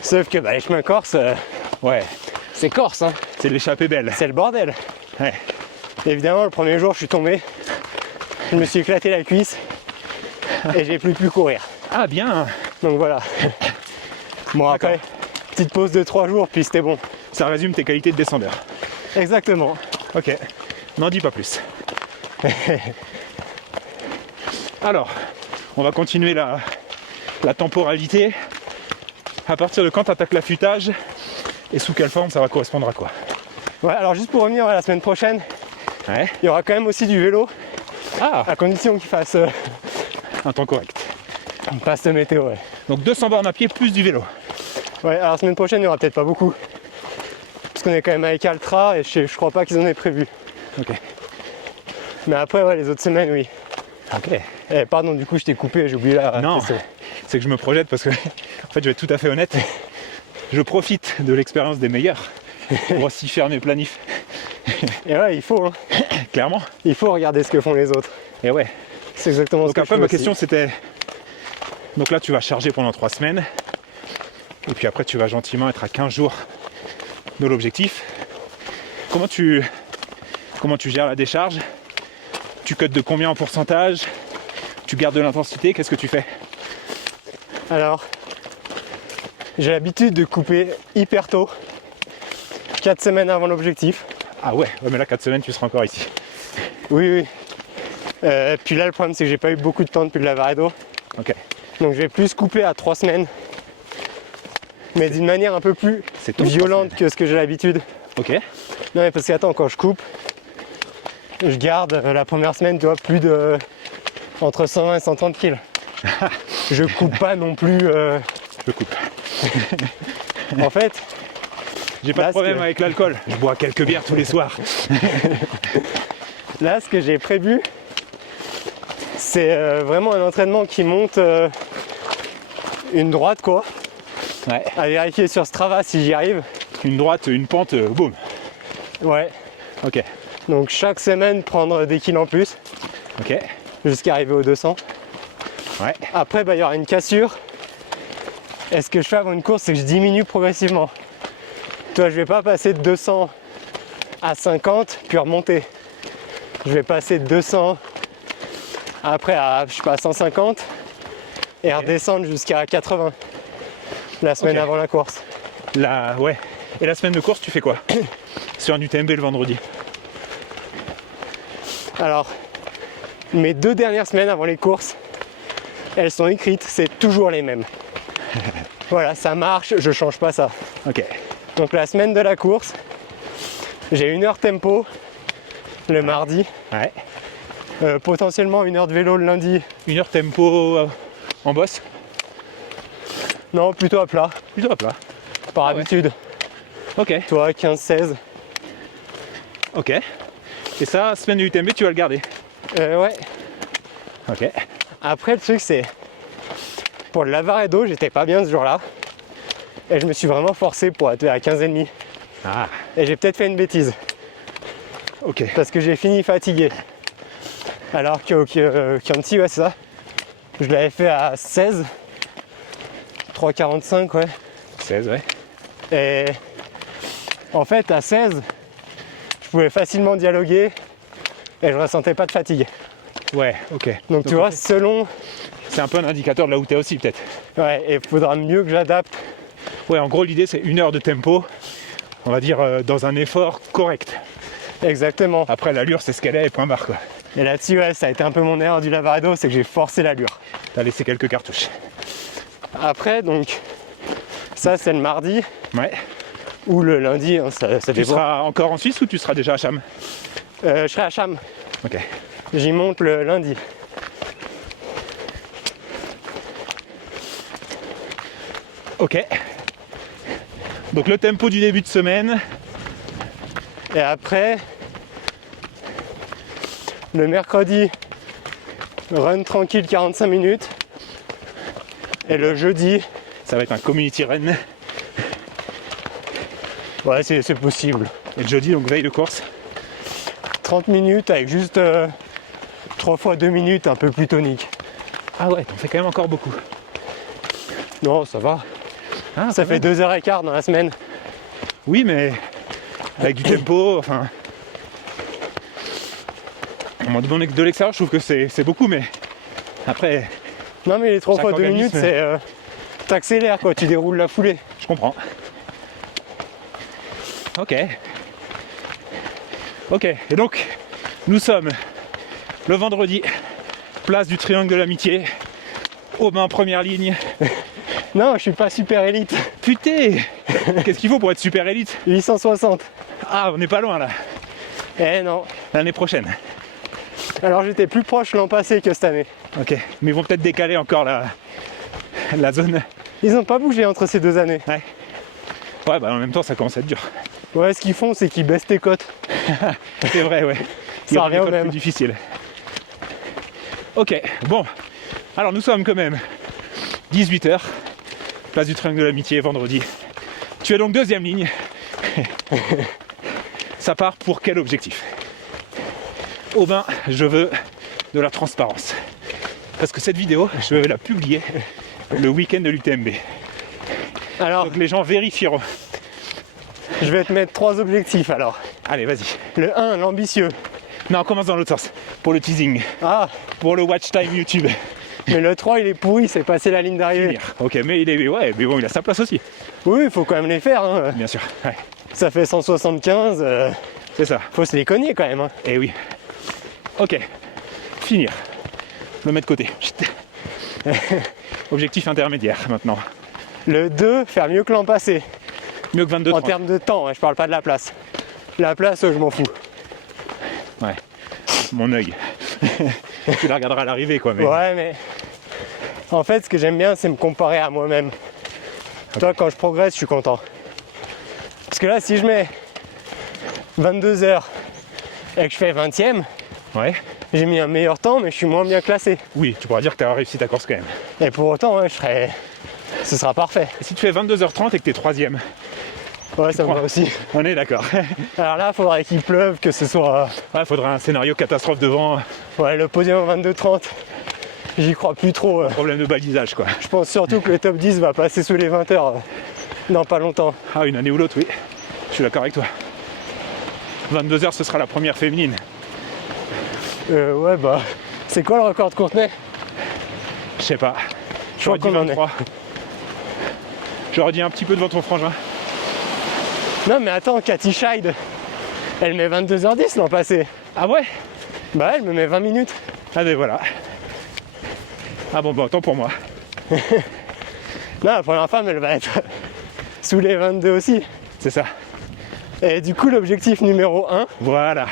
Sauf que les chemins corse, Ouais. c'est Corse, hein. C'est l'échappée belle. C'est le bordel. Ouais. Évidemment, le premier jour, je suis tombé, je me suis éclaté la cuisse et j'ai plus pu courir. Ah bien. Donc voilà. Bon, après, petite pause de 3 jours, puis c'était bon. Ça résume tes qualités de descendeur. Exactement. Ok. N'en dis pas plus. Alors, on va continuer la temporalité. À partir de quand tu attaques l'affûtage et sous quelle forme ça va correspondre à quoi? Ouais, alors juste pour revenir à la semaine prochaine, Ouais. il y aura quand même aussi du vélo, Ah, à condition qu'il fasse un temps correct. pas cette météo. Ouais. Donc 200 bornes à pied plus du vélo. Ouais, alors la semaine prochaine, il n'y aura peut-être pas beaucoup. Parce qu'on est quand même avec Altra et je crois pas qu'ils en aient prévu. Ok. Mais après, ouais, les autres semaines, oui. Ok. Eh, pardon, du coup, je t'ai coupé, j'ai oublié la Non, question. c'est que je me projette parce que, en fait, je vais être tout à fait honnête, je profite de l'expérience des meilleurs pour aussi faire mes planifs. Et ouais, il faut, hein. Clairement. Il faut regarder ce que font les autres. Et ouais. C'est exactement ce Donc que après, je fais ma aussi. question c'était, donc là tu vas charger pendant 3 semaines, et puis après tu vas gentiment être à 15 jours de l'objectif. Comment tu gères la décharge? Tu cotes de combien en pourcentage? Tu gardes de l'intensité? Qu'est-ce que tu fais? Alors, j'ai l'habitude de couper hyper tôt, 4 semaines avant l'objectif. Ah ouais, mais là 4 semaines tu seras encore ici. Oui, oui. Puis là, le problème, c'est que j'ai pas eu beaucoup de temps depuis le Lavaredo. Ok. Donc, je vais plus couper à 3 semaines. Mais d'une manière un peu plus C'est tôt, 3 violente semaines. que ce que j'ai l'habitude. Ok. Non, mais parce que, attends, quand je coupe, je garde la première semaine, tu vois, plus de. Entre 120 et 130 kg. Je coupe pas non plus. Je coupe. En fait, J'ai pas Là, de problème ce que- avec l'alcool. Je bois quelques bières tous les soirs. là, ce que j'ai prévu, c'est vraiment un entraînement qui monte une droite, quoi. Ouais. À vérifier sur Strava si j'y arrive. Une droite, une pente, boum. Ouais. Ok. Donc chaque semaine prendre des kilos en plus Ok. jusqu'à arriver aux 200. Ouais. Après, il y aura une cassure. Et ce que je fais avant une course, c'est que je diminue progressivement. Tu vois, je vais pas passer de 200 à 50 puis remonter. Je vais passer de 200 après à, je sais pas, 150 et redescendre jusqu'à 80 la semaine Ok. avant la course. Ouais. Et la semaine de course, tu fais quoi? Sur un UTMB le vendredi. Alors, mes 2 dernières semaines avant les courses, elles sont écrites, c'est toujours les mêmes. Voilà, ça marche, je change pas ça. Ok. Donc la semaine de la course, j'ai 1 heure tempo le mardi, Ouais. potentiellement 1 heure de vélo le lundi. 1 heure tempo en bosse. Non, plutôt à plat, Plutôt à plat. par ouais. habitude. Ok. Toi, 15-16. Ok. Et ça, semaine de UTMB, tu vas le garder. Ouais. Ok. Après, le truc, c'est pour le Lavaredo, j'étais pas bien ce jour-là. Et je me suis vraiment forcé pour être à 15,5. Ah. Et j'ai peut-être fait une bêtise. Ok. Parce que j'ai fini fatigué. Alors que Chianti, ouais, c'est ça. Je l'avais fait à 16. 3,45, ouais. 16, ouais. Et en fait, à 16, je pouvais facilement dialoguer et je ressentais pas de fatigue. Ouais, ok. Donc tu vois, selon. C'est un peu un indicateur de là où t'es aussi, peut-être. Ouais, et il faudra mieux que j'adapte. Ouais, en gros, l'idée, c'est 1 heure de tempo. On va dire dans un effort correct. Exactement. Après, l'allure, c'est ce qu'elle est, et point barre, quoi. Et là-dessus, ouais, ça a été un peu mon erreur du Lavaredo, c'est que j'ai forcé l'allure. T'as laissé quelques cartouches. Après, donc, ça c'est le mardi Ouais. ou le lundi, hein, ça Tu dépend. seras encore en Suisse ou tu seras déjà à Cham? Je serai à Cham, Ok. j'y monte le lundi. Ok. Donc le tempo du début de semaine. Et après, Le mercredi, run tranquille 45 minutes. Et le jeudi, Ça va être un community run. ouais, c'est possible. Et le jeudi, donc veille de course. 30 minutes avec juste 3 fois 2 minutes, un peu plus tonique. Ah ouais, t'en fais quand même encore beaucoup. Non, ça va. Ah, Ça quand fait même. 2h15 dans la semaine. Oui, mais avec du tempo, enfin. De l'extérieur, je trouve que c'est beaucoup, mais après, Non, mais les 3 Chaque fois 2 minutes, organisme- c'est. T'accélères quoi, tu déroules la foulée. je comprends. Ok. Ok, et donc, nous sommes le vendredi, place du Triangle de l'Amitié, Aubin première ligne. Non, je suis pas super élite. Putain, qu'est-ce qu'il faut pour être super élite? 860. Ah, on n'est pas loin là, Eh non. l'année prochaine. Alors j'étais plus proche l'an passé que cette année. Ok, mais ils vont peut-être décaler encore la zone. Ils ont pas bougé entre ces 2 années. Ouais. Ouais, bah en même temps, ça commence à être dur. Ouais, ce qu'ils font, c'est qu'ils baissent tes cotes. C'est vrai, ouais. Ça revient au plus même. difficile. Ok, bon. Alors nous sommes quand même 18h, place du Triangle de l'Amitié, vendredi. Tu es donc deuxième ligne. Ça part pour quel objectif? Aubin, je veux de la transparence. Parce que cette vidéo, je vais la publier le week-end de l'UTMB. Alors, Donc les gens vérifieront. je vais te mettre 3 objectifs alors. Allez, vas-y. Le 1, l'ambitieux. Non, on commence dans l'autre sens. Pour le teasing, Ah, pour le watch time YouTube. mais le 3, il est pourri, c'est passé la ligne d'arrivée. Finir. Ok, mais ouais, mais bon, il a sa place aussi. Oui, il faut quand même les faire. Hein. Bien sûr. Ouais, Ça fait 175, c'est ça. faut se les cogner quand même. Hein. Eh oui. Ok. Finir. Le mettre de côté. Chut. Objectif intermédiaire maintenant. Le 2, faire mieux que l'an passé. Mieux que 22 En 30. termes de temps, hein, je parle pas de la place. La place, je m'en fous. Ouais. Mon œil. Tu la regarderas à l'arrivée quoi. Mais... Ouais, mais en fait, ce que j'aime bien, c'est me comparer à moi-même. Toi, quand je progresse, je suis content. Parce que là, si je mets 22 heures et que je fais 20e, Ouais. j'ai mis un meilleur temps, mais je suis moins bien classé. Oui, tu pourras dire que tu as réussi ta course quand même. Et pour autant, ouais, ce sera parfait. Et si tu fais 22h30 et que tu es troisième, Ouais, ça me va aussi. on est d'accord. Alors là, il faudrait qu'il pleuve, que ce soit Ouais, faudra un scénario catastrophe devant, ouais, le podium 22-30. J'y crois plus trop. problème de balisage quoi. Je pense surtout que le top 10 va passer sous les 20 heures dans pas longtemps. Ah, une année ou l'autre, oui. Je suis d'accord avec toi. 22h, ce sera la première féminine. Ouais, bah, c'est quoi le record de Courtenay? Je sais pas. Je crois J'aurais dit qu'on en est. 23. J'aurais dit un petit peu devant ton frangin. Non, mais attends, Cathy Scheid, elle met 22h10 l'an passé. Ah ouais? Bah, elle me met 20 minutes. Ah ben voilà. Ah bon, bah autant pour moi. Non, la première femme, elle va être sous les 22 aussi. C'est ça. Et du coup, l'objectif numéro 1, Voilà.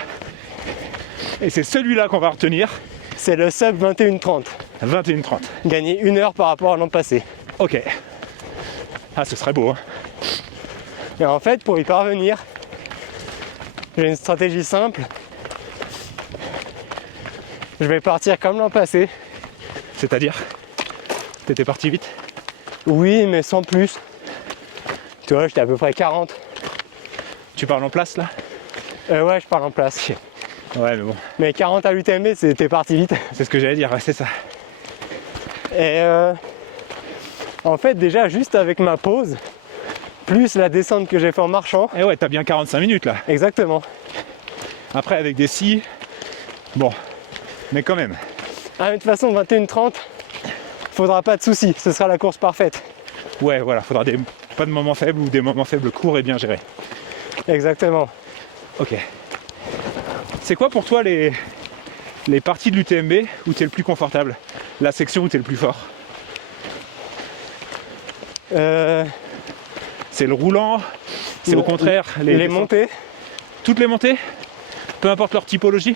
Et c'est celui-là qu'on va retenir. c'est le sub 21-30. 21h30. Gagner 1 heure par rapport à l'an passé. Ok. Ah, ce serait beau. Hein. Et en fait, pour y parvenir, j'ai une stratégie simple. Je vais partir comme l'an passé. C'est-à-dire, t'étais parti vite. Oui, mais sans plus. Tu vois, j'étais à peu près 40. Tu parles en place là? Ouais, je parle en place. Ouais, mais bon, Mais 40 à l'UTMB, c'était parti vite. c'est ce que j'allais dire, ouais, c'est ça. Et en fait, déjà, juste avec ma pause, plus la descente que j'ai fait en marchant, Et ouais, t'as bien 45 minutes là. exactement. Après, avec des scies, bon, mais quand même. Ah, mais de toute façon, 21-30, faudra pas de soucis, ce sera la course parfaite. Ouais, voilà, faudra pas de moments faibles ou des moments faibles courts et bien gérés. Exactement. Ok. C'est quoi pour toi les parties de l'UTMB où tu es le plus confortable? La section où tu es le plus fort? C'est le roulant? C'est au contraire les descentes? montées. Toutes les montées? Peu importe leur typologie?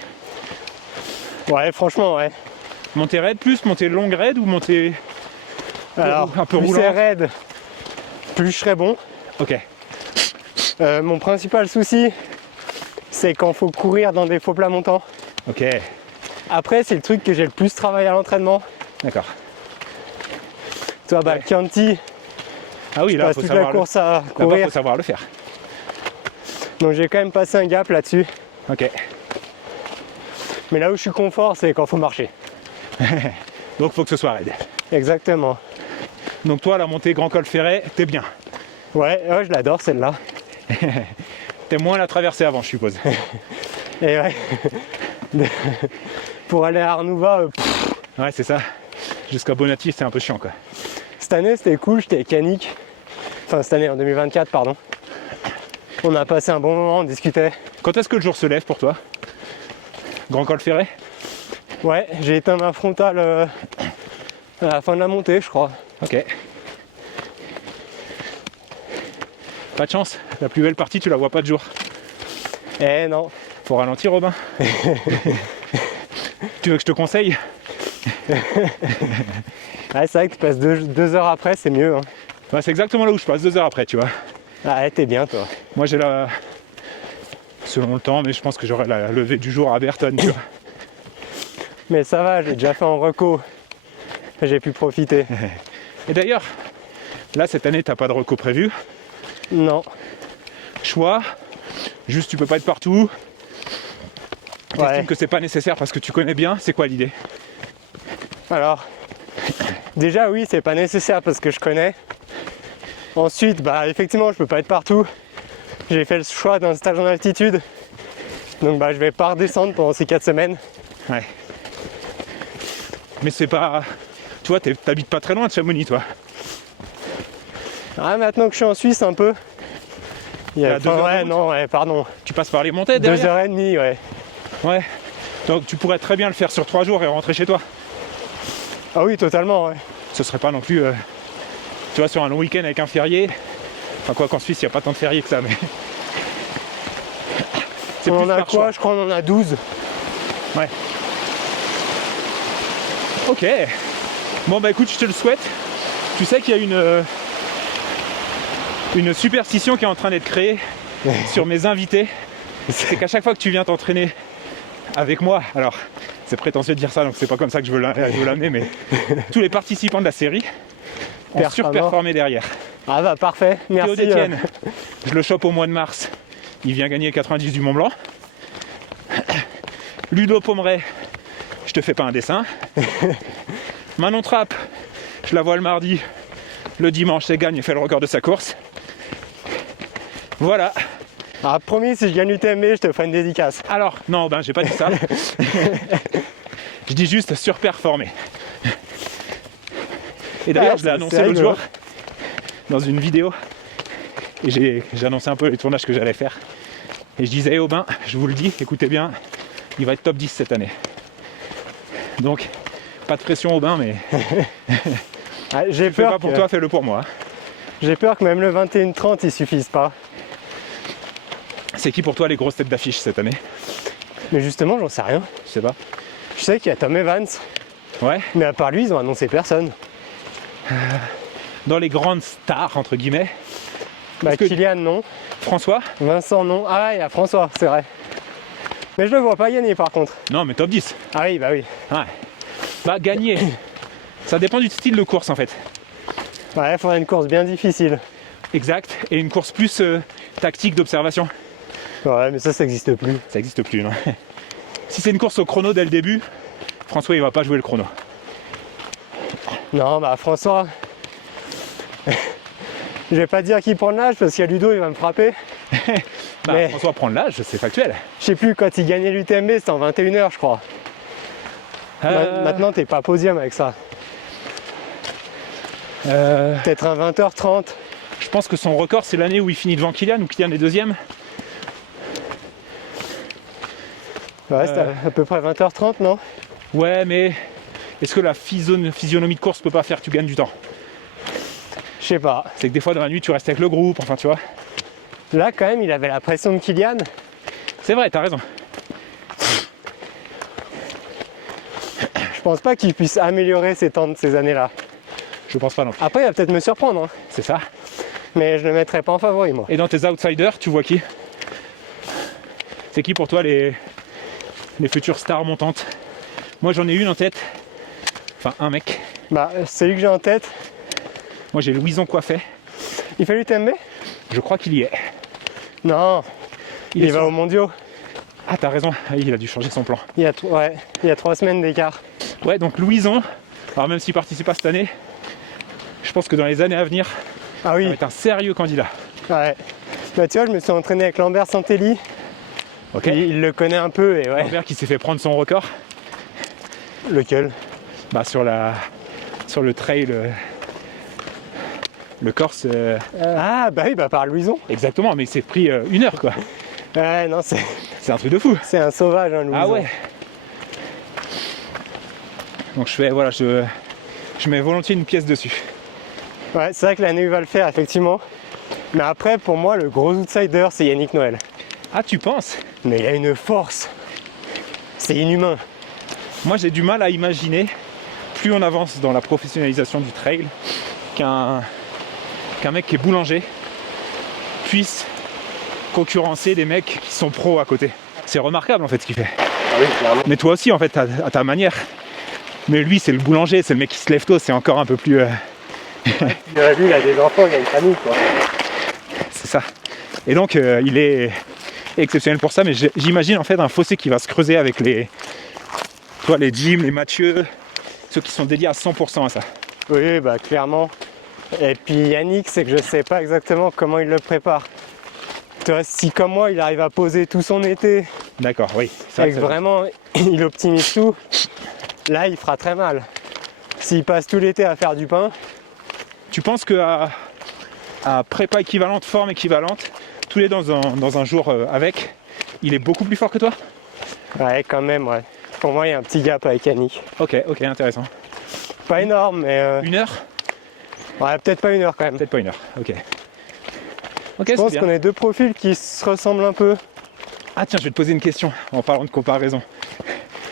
Ouais, franchement, ouais. Montée raide plus, montée longue raide ou montée Alors, un peu plus roulant? c'est raide, plus je serai bon. Ok. Mon principal souci, c'est quand faut courir dans des faux plats montants. Ok. Après, c'est le truc que j'ai le plus travaillé à l'entraînement. D'accord. Tu vois, Ouais. le Chianti, Ah oui, je là, passe faut toute la savoir, course à là-bas, courir. faut savoir le faire. Donc j'ai quand même passé un gap là-dessus. Ok. Mais là où je suis confort, c'est quand faut marcher. Donc, faut que ce soit raide. Exactement. Donc, toi, la montée Grand Col Ferret, t'es bien. Ouais, je l'adore celle-là. T'aimes moins la traversée avant, je suppose. Et ouais. Pour aller à Arnouva, Ouais, c'est ça. Jusqu'à Bonatti, c'est un peu chiant, quoi. cette année c'était cool, j'étais avec Yannick. Enfin cette année, en 2024, pardon. On a passé un bon moment, on discutait. Quand est-ce que le jour se lève pour toi? Grand Col Ferret? Ouais, j'ai éteint ma frontale à la fin de la montée, je crois. Ok. Pas de chance, la plus belle partie, tu la vois pas de jour. Eh non. Faut ralentir, Robin. Tu veux que je te conseille? Ouais, c'est vrai que tu passes 2 heures après, c'est mieux. Hein. Ouais, c'est exactement là où je passe, 2 heures après, tu vois. Ah ouais, t'es bien toi. Moi, j'ai la... Selon le temps, mais je pense que j'aurai la levée du jour à Berton, tu vois. Mais ça va, j'ai déjà fait en reco. J'ai pu profiter. Et d'ailleurs, là, cette année, t'as pas de reco prévu. Non. Choix, juste tu peux pas être partout. T'estimes Ouais. que c'est pas nécessaire parce que tu connais bien, c'est quoi l'idée? Alors, déjà oui, c'est pas nécessaire parce que je connais. Ensuite, effectivement, je peux pas être partout. J'ai fait le choix d'un stage en altitude. Donc je vais pas redescendre pendant ces 4 semaines. Ouais. Mais c'est pas... Tu vois, t'habites pas très loin de Chamonix, toi. Ah, maintenant que je suis en Suisse un peu. Il y a... À 2 heures de ouais, route. non, ouais, pardon. Tu passes par les montées derrière. 2h30, ouais. Ouais. Donc tu pourrais très bien le faire sur 3 jours et rentrer chez toi. Ah oui, totalement, ouais. Ce serait pas non plus... Tu vois, sur un long week-end avec un férié. Enfin quoi qu'en Suisse, il n'y a pas tant de fériés que ça, mais... C'est On plus en a par quoi? choix. Je crois qu'on en a 12. Ouais. Ok. Bon bah écoute, je te le souhaite. Tu sais qu'il y a une superstition qui est en train d'être créée sur mes invités. C'est qu'à chaque fois que tu viens t'entraîner avec moi, alors c'est prétentieux de dire ça, donc c'est pas comme ça que je veux l'amener, mais tous les participants de la série ont Performant. surperformé derrière. Ah parfait, merci. Théo Détienne, je le chope au mois de mars, il vient gagner 90 du Mont Blanc. Ludo Pomeray, je te fais pas un dessin. Manon Trapp, je la vois le mardi, le dimanche elle gagne et fait le record de sa course. Voilà. Ah, promis, si je gagne l'UTMB, je te ferai une dédicace. Alors, non, j'ai pas dit ça. Je dis juste surperformer. Et d'ailleurs, Ouais, je l'ai c'est annoncé rigolo. l'autre jour dans une vidéo. Et j'ai annoncé un peu les tournages que j'allais faire. Et je disais, Aubin, je vous le dis, écoutez bien, il va être top 10 cette année. Donc, pas de pression Aubin, mais Ah, j'ai fais peur pas pour que... toi, fais-le pour moi. J'ai peur que même le 21-30 il suffise pas. C'est qui pour toi les grosses têtes d'affiche cette année? Mais justement, j'en sais rien. Je sais pas. Je sais qu'il y a Tom Evans, Ouais. mais à part lui, ils ont annoncé personne. Dans les grandes stars, entre guillemets, Est-ce que- Kylian, non. François? Vincent, non. Ah, il y a François, c'est vrai. Mais je le vois pas gagner par contre. Non, mais top 10. Ah oui, bah oui. Ouais. Bah, gagner. Ça dépend du style de course en fait. Ouais, il faudrait une course bien difficile. Exact. Et une course plus tactique d'observation. Ouais, mais ça n'existe plus. Ça n'existe plus, non? Si c'est une course au chrono dès le début, François il va pas jouer le chrono. Non, François. Je vais pas dire qu'il prend de l'âge parce qu'il y a Ludo, il va me frapper. Mais- François prend de l'âge, c'est factuel. Je sais plus, quand il gagnait l'UTMB, c'était en 21h, je crois. Maintenant, t'es pas podium avec ça. Peut-être un 20h30. Je pense que son record c'est l'année où il finit devant Kylian, où Kylian est deuxième. Ouais, c'était à peu près 20h30, non? Ouais, mais est-ce que la physionomie de course peut pas faire que tu gagnes du temps? Je sais pas. C'est que des fois dans la nuit tu restes avec le groupe, enfin tu vois. Là, quand même, il avait la pression de Kylian. C'est vrai, t'as raison. Je pense pas qu'il puisse améliorer ses temps de ces années-là. Je pense pas non plus. Après, il va peut-être me surprendre, hein. C'est ça. Mais je le mettrai pas en favori, moi. Et dans tes outsiders, tu vois qui? C'est qui pour toi les futures stars montantes? Moi j'en ai une en tête. Enfin un mec. Bah, celui que j'ai en tête, Moi j'ai Louison Coiffet. il fait l'UTMB? Je crois qu'il y est. Non, il est va sur- aux mondiaux. Ah t'as raison, ah, il a dû changer son plan. Il y a 3 semaines d'écart. Ouais donc Louison, alors même s'il participe pas cette année, je pense que dans les années à venir, Ah ça oui, va être un sérieux candidat. ouais. Bah tu vois, je me suis entraîné avec Lambert Santelli. Ok. Il le connaît un peu et ouais. Lambert qui s'est fait prendre son record Lequel? bah, sur le trail, le Corse. Ah bah oui, bah par Louison. Exactement, mais il s'est pris 1 heure quoi. Ouais, non, C'est un truc de fou. c'est un sauvage, hein, Louison. Ah ouais. Donc je mets volontiers une pièce dessus. Ouais, c'est vrai que l'année il va le faire, effectivement. Mais après, pour moi, le gros outsider, c'est Yannick Noël. Ah tu penses? Mais il a une force. C'est inhumain. Moi j'ai du mal à imaginer, plus on avance dans la professionnalisation du trail, qu'un mec qui est boulanger puisse concurrencer des mecs qui sont pros à côté. C'est remarquable en fait ce qu'il fait. Ah oui, clairement. Mais toi aussi en fait à ta manière. Mais lui c'est le boulanger, c'est le mec qui se lève tôt, c'est encore un peu plus... Lui, il a des enfants, il a une famille, quoi. c'est ça. Et donc il est exceptionnel pour ça, mais j'imagine en fait un fossé qui va se creuser avec les Jim, les Mathieu, ceux qui sont dédiés à 100% à ça. Oui, bah clairement. Et puis Yannick, c'est que je sais pas exactement comment il le prépare. Tu vois, si comme moi, il arrive à poser tout son été, D'accord, oui. et que vraiment il optimise tout, là, il fera très mal. S'il passe tout l'été à faire du pain, Tu penses qu'à prépa équivalente, forme équivalente, tous les dans un jour avec, il est beaucoup plus fort que toi? ouais, quand même, ouais. Pour moi, il y a un petit gap avec Yannick. Ok, intéressant. Pas énorme, mais 1 heure? ouais, peut-être pas 1 heure quand même. Peut-être pas 1 heure, ok. Ok, Je c'est pense bien. qu'on est deux profils qui se ressemblent un peu. Ah tiens, je vais te poser une question en parlant de comparaison.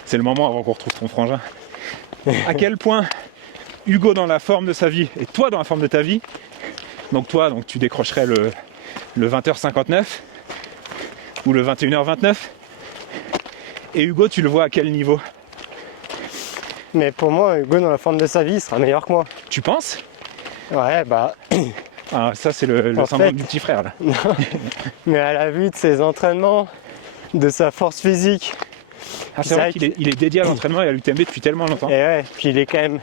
C'est le moment avant qu'on retrouve ton frangin. À quel point Hugo dans la forme de sa vie et toi dans la forme de ta vie, donc toi tu décrocherais le 20h59 ou le 21h29, et Hugo tu le vois à quel niveau? Mais pour moi, Hugo, dans la forme de sa vie, il sera meilleur que moi. Tu penses? Ouais, bah, Ah, ça c'est le En syndrome fait- du petit frère là. mais à la vue de ses entraînements, de sa force physique, Ah, c'est C'est vrai vrai qu'il est dédié à l'entraînement et à l'UTMB depuis tellement longtemps. et ouais, puis il est quand même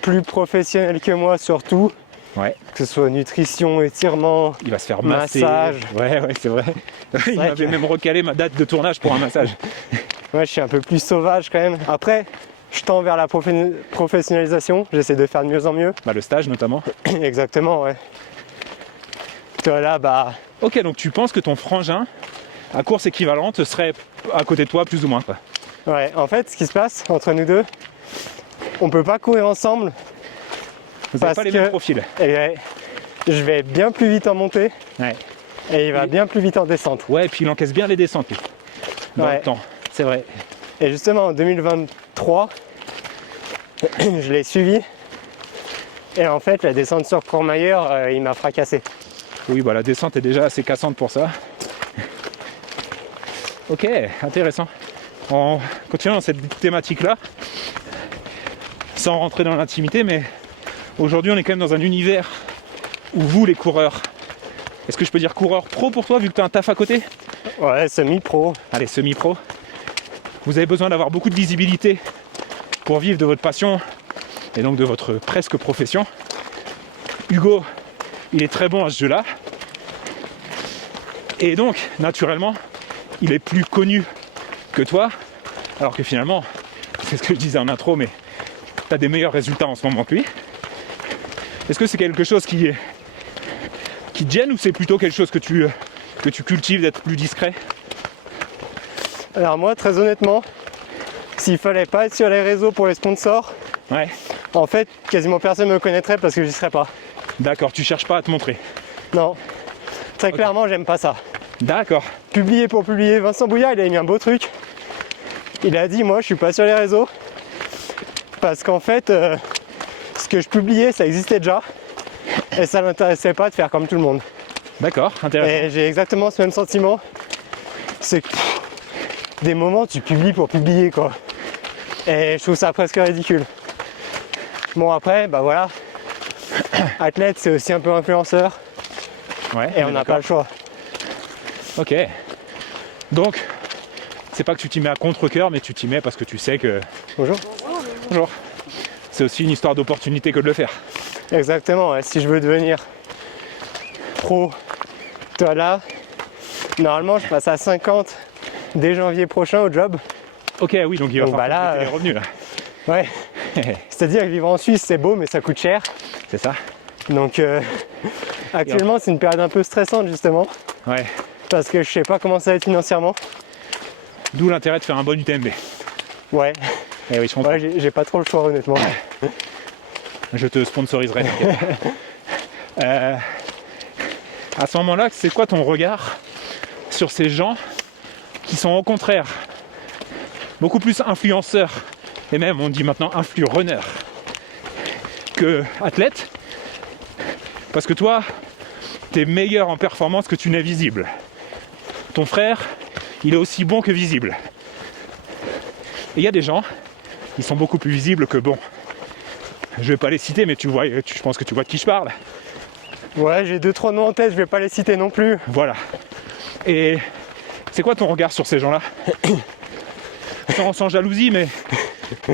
plus professionnel que moi surtout, Ouais, que ce soit nutrition, étirement. il va se faire masser. Massage. Ouais, c'est vrai. Il vrai m'avait que- même recalé ma date de tournage pour un massage. Ouais, je suis un peu plus sauvage quand même. Après, je tends vers la professionnalisation, j'essaie de faire de mieux en mieux. Bah, le stage notamment. Exactement, ouais. Tu vois là, bah, Ok, donc tu penses que ton frangin, à course équivalente, serait à côté de toi plus ou moins quoi. ouais, en fait, ce qui se passe entre nous deux, on peut pas courir ensemble. Vous n'avez Parce pas les que- mêmes profils. Et ouais, je vais bien plus vite en montée Ouais. et il va Et- bien plus vite en descente. Ouais, et puis il encaisse bien les descentes lui. Dans Ouais. le temps, c'est vrai. Et justement en 2023, je l'ai suivi. Et en fait, la descente sur Courmayeur, il m'a fracassé. Oui, bah la descente est déjà assez cassante pour ça. Ok, intéressant. On continue dans cette thématique-là, sans rentrer dans l'intimité, mais aujourd'hui on est quand même dans un univers où vous, les coureurs, est-ce que je peux dire coureur pro pour toi, vu que tu as un taf à côté? Ouais, semi-pro. Allez, semi-pro. Vous avez besoin d'avoir beaucoup de visibilité pour vivre de votre passion et donc de votre presque profession. Hugo, il est très bon à ce jeu-là. Et donc, naturellement, il est plus connu que toi. Alors que finalement, c'est ce que je disais en intro, mais tu as des meilleurs résultats en ce moment que lui. Est-ce que c'est quelque chose qui te gêne ou c'est plutôt quelque chose que tu cultives d'être plus discret? Alors moi, très honnêtement, s'il fallait pas être sur les réseaux pour les sponsors, Ouais, en fait, quasiment personne me connaîtrait parce que j'y serais pas. d'accord, tu cherches pas à te montrer. Non. Très clairement, j'aime pas ça. D'accord. Publier pour publier. Vincent Bouillard, il a mis un beau truc. Il a dit, moi, je suis pas sur les réseaux parce qu'en fait, ce que je publiais, ça existait déjà et ça l'intéressait pas de faire comme tout le monde. D'accord, intéressant. Et j'ai exactement ce même sentiment. C'est que des moments, tu publies pour publier, quoi. Et je trouve ça presque ridicule. Bon après, bah voilà, athlète c'est aussi un peu influenceur Ouais, et on n'a pas le choix. Ok. Donc, c'est pas que tu t'y mets à contre-cœur, mais tu t'y mets parce que tu sais que... Bonjour. Bonjour. C'est aussi une histoire d'opportunité que de le faire. Exactement, ouais. Si je veux devenir pro, toi là, normalement je passe à 50 dès janvier prochain au job. Ok, oui, donc il va Donc, falloir bah là, compléter les revenus là. Ouais. C'est-à-dire que vivre en Suisse c'est beau mais ça coûte cher. C'est ça? Donc actuellement c'est une période un peu stressante justement. Ouais. Parce que je sais pas comment ça va être financièrement. D'où l'intérêt de faire un bon UTMB. Ouais. Eh oui, je comprends. Ouais, j'ai pas trop le choix honnêtement. Je te sponsoriserai. À ce moment-là, c'est quoi ton regard sur ces gens qui sont au contraire beaucoup plus influenceurs, et même on dit maintenant influ-runners, que athlètes? Parce que toi, t'es meilleur en performance que tu n'es visible. Ton frère, il est aussi bon que visible. Et il y a des gens, ils sont beaucoup plus visibles que bons. Je vais pas les citer, mais tu vois, je pense que tu vois de qui je parle. Ouais, j'ai 2-3 noms en tête, je vais pas les citer non plus. Voilà. Et c'est quoi ton regard sur ces gens-là? sans jalousie, mais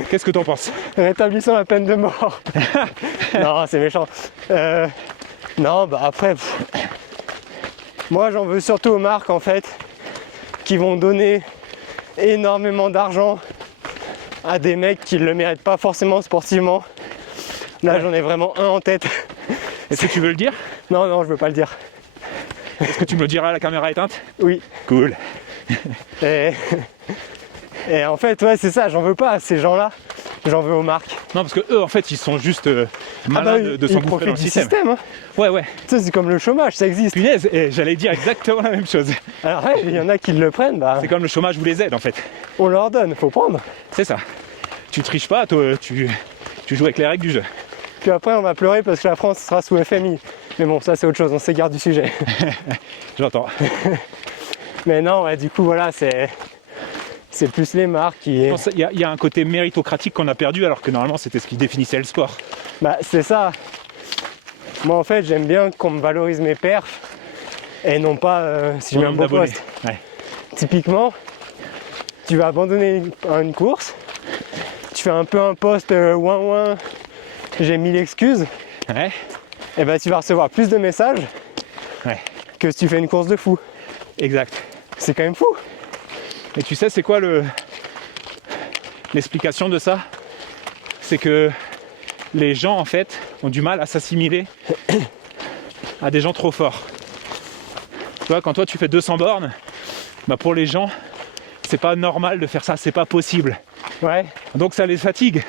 qu'est-ce que t'en penses? Rétablissons la peine de mort. Non, c'est méchant. Non, bah après, moi j'en veux surtout aux marques en fait, qui vont donner énormément d'argent à des mecs qui ne le méritent pas forcément sportivement. Là, j'en ai vraiment un en tête. Est-ce que tu veux le dire? Non, non, je veux pas le dire. Est-ce que tu me le diras à la caméra éteinte? Oui. Cool. Et en fait, ouais, c'est ça, j'en veux pas à ces gens-là. J'en veux aux marques. Non, parce que eux, en fait, ils sont juste malins de ils s'engouffrer profitent dans le du système. hein. Ouais, ouais. Tu sais, c'est comme le chômage, ça existe. Punaise, et j'allais dire exactement la même chose. Alors, ouais, il y en a qui le prennent, bah, C'est comme le chômage ou les aides, en fait. on leur donne, faut prendre. C'est ça. Tu triches pas, toi, tu joues avec les règles du jeu. Puis après, on va pleurer parce que la France sera sous FMI. Mais bon, ça, c'est autre chose, on s'égare du sujet. J'entends. Mais non, ouais, du coup, voilà, c'est plus les marques qui... Il y a un côté méritocratique qu'on a perdu, alors que normalement, c'était ce qui définissait le sport. Bah, c'est ça. Moi, en fait, j'aime bien qu'on me valorise mes perfs et non pas si je mets un beau poste. Ouais. Typiquement, tu vas abandonner une course, tu fais un peu un post ouin, j'ai 1000 excuses, Ouais. et bah tu vas recevoir plus de messages Ouais. que si tu fais une course de fou. Exact. C'est quand même fou. Et tu sais, c'est quoi l'explication de ça? C'est que les gens, en fait, ont du mal à s'assimiler à des gens trop forts. Tu vois, quand toi, tu fais 200 bornes, bah pour les gens, c'est pas normal de faire ça, c'est pas possible. Ouais. Donc ça les fatigue.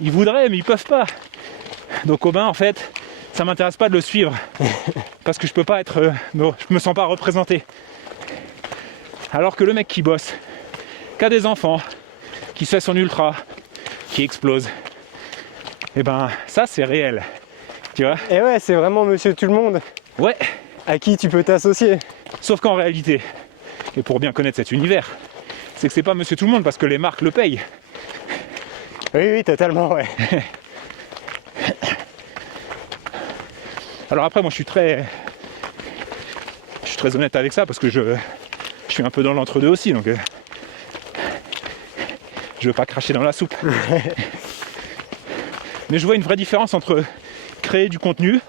Ils voudraient, mais ils peuvent pas. Donc Aubin, en fait, ça m'intéresse pas de le suivre. Parce que je peux pas être... je me sens pas représenté. Alors que le mec qui bosse, qui a des enfants, qui fait son ultra, qui explose, et ben ça c'est réel. Tu vois? Et ouais, c'est vraiment monsieur tout le monde Ouais. à qui tu peux t'associer. Sauf qu'en réalité, et pour bien connaître cet univers, c'est que c'est pas monsieur tout le monde parce que les marques le payent. Oui, totalement, ouais. Alors après, moi je suis très honnête avec ça parce que je suis un peu dans l'entre-deux aussi, donc je veux pas cracher dans la soupe. Mais je vois une vraie différence entre créer du contenu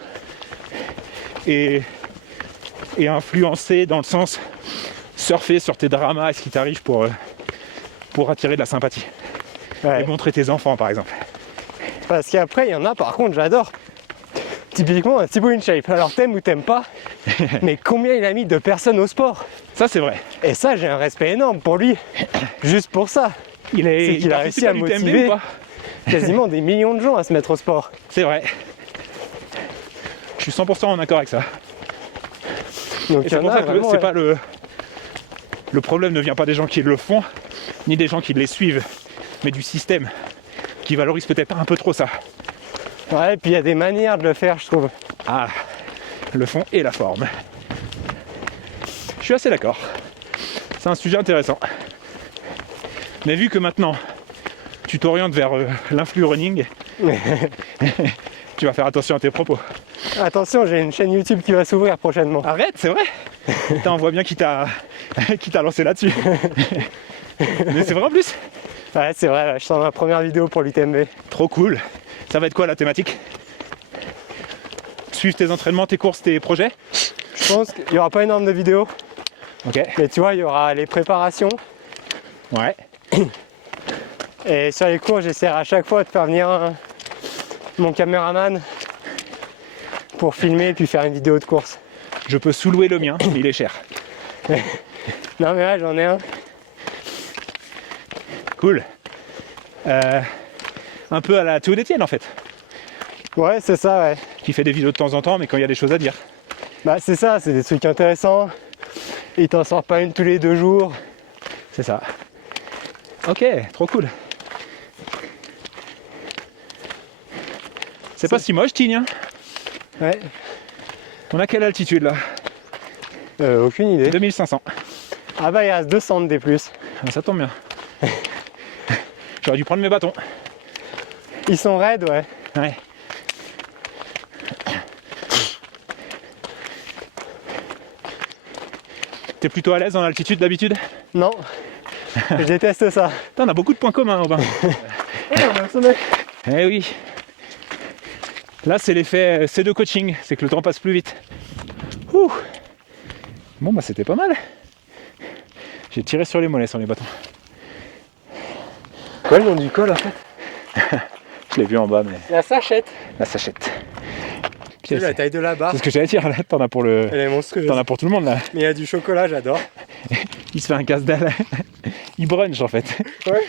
et influencer dans le sens surfer sur tes dramas et ce qui t'arrive pour attirer de la sympathie. Ouais. Et montrer tes enfants par exemple. Parce qu'après, il y en a par contre, j'adore. Typiquement, un Thibaut InShape. Alors, t'aimes ou t'aimes pas, mais combien il a mis de personnes au sport? Ça c'est vrai. Et ça, j'ai un respect énorme pour lui. Juste pour ça. C'est qu'il a réussi à motiver quasiment des millions de gens à se mettre au sport. C'est vrai. Je suis 100% en accord avec ça. Donc, Et c'est pour ça que c'est pas le problème ne vient pas des gens qui le font, ni des gens qui les suivent, mais du système qui valorise peut-être un peu trop ça. Ouais, et puis il y a des manières de le faire, je trouve. Ah, le fond et la forme. Je suis assez d'accord. C'est un sujet intéressant. Mais vu que maintenant, tu t'orientes vers l'influ running, tu vas faire attention à tes propos. Attention, j'ai une chaîne YouTube qui va s'ouvrir prochainement. Arrête, c'est vrai. Putain, on voit bien qui t'a lancé là-dessus. Mais c'est vrai en plus. Ouais, c'est vrai, là, je sors ma première vidéo pour l'UTMB. Trop cool. Ça va être quoi la thématique? Suivre tes entraînements, tes courses, tes projets? Je pense qu'il n'y aura pas énorme de vidéos, Ok. mais tu vois, il y aura les préparations. Ouais. Et sur les cours, j'essaierai à chaque fois de faire venir mon caméraman pour filmer et puis faire une vidéo de course. Je peux sous-louer le mien, mais il est cher. Non mais là, j'en ai un. Cool. Un peu à la Théo d'Étienne en fait, Ouais, c'est ça, ouais. qui fait des vidéos de temps en temps, mais quand il y a des choses à dire. Bah c'est ça, c'est des trucs intéressants. Il t'en sort pas une tous les 2 jours. C'est ça. Ok, trop cool. C'est pas si moche, Tigne. Hein. Ouais. On a quelle altitude là? Aucune idée. 2500. Ah bah il reste 200 des plus. Ah, ça tombe bien. J'aurais dû prendre mes bâtons. Ils sont raides, ouais. Ouais. T'es plutôt à l'aise en altitude d'habitude? Non. Je déteste ça. Putain, on a beaucoup de points communs, Robin. On a un sommet. Eh oui. Là, c'est l'effet C2 coaching, c'est que le temps passe plus vite. Ouh. Bon, bah c'était pas mal. J'ai tiré sur les mollets sur les bâtons. Quoi le nom du col en fait? Je l'ai vu en bas, mais La sachette. la sachette. C'est la taille de la barre. C'est ce que j'allais dire, là, t'en as pour Elle est monstrueuse. T'en as pour tout le monde là. Mais il y a du chocolat, j'adore. Il se fait un casse-dalle. Il brunch en fait. Ouais.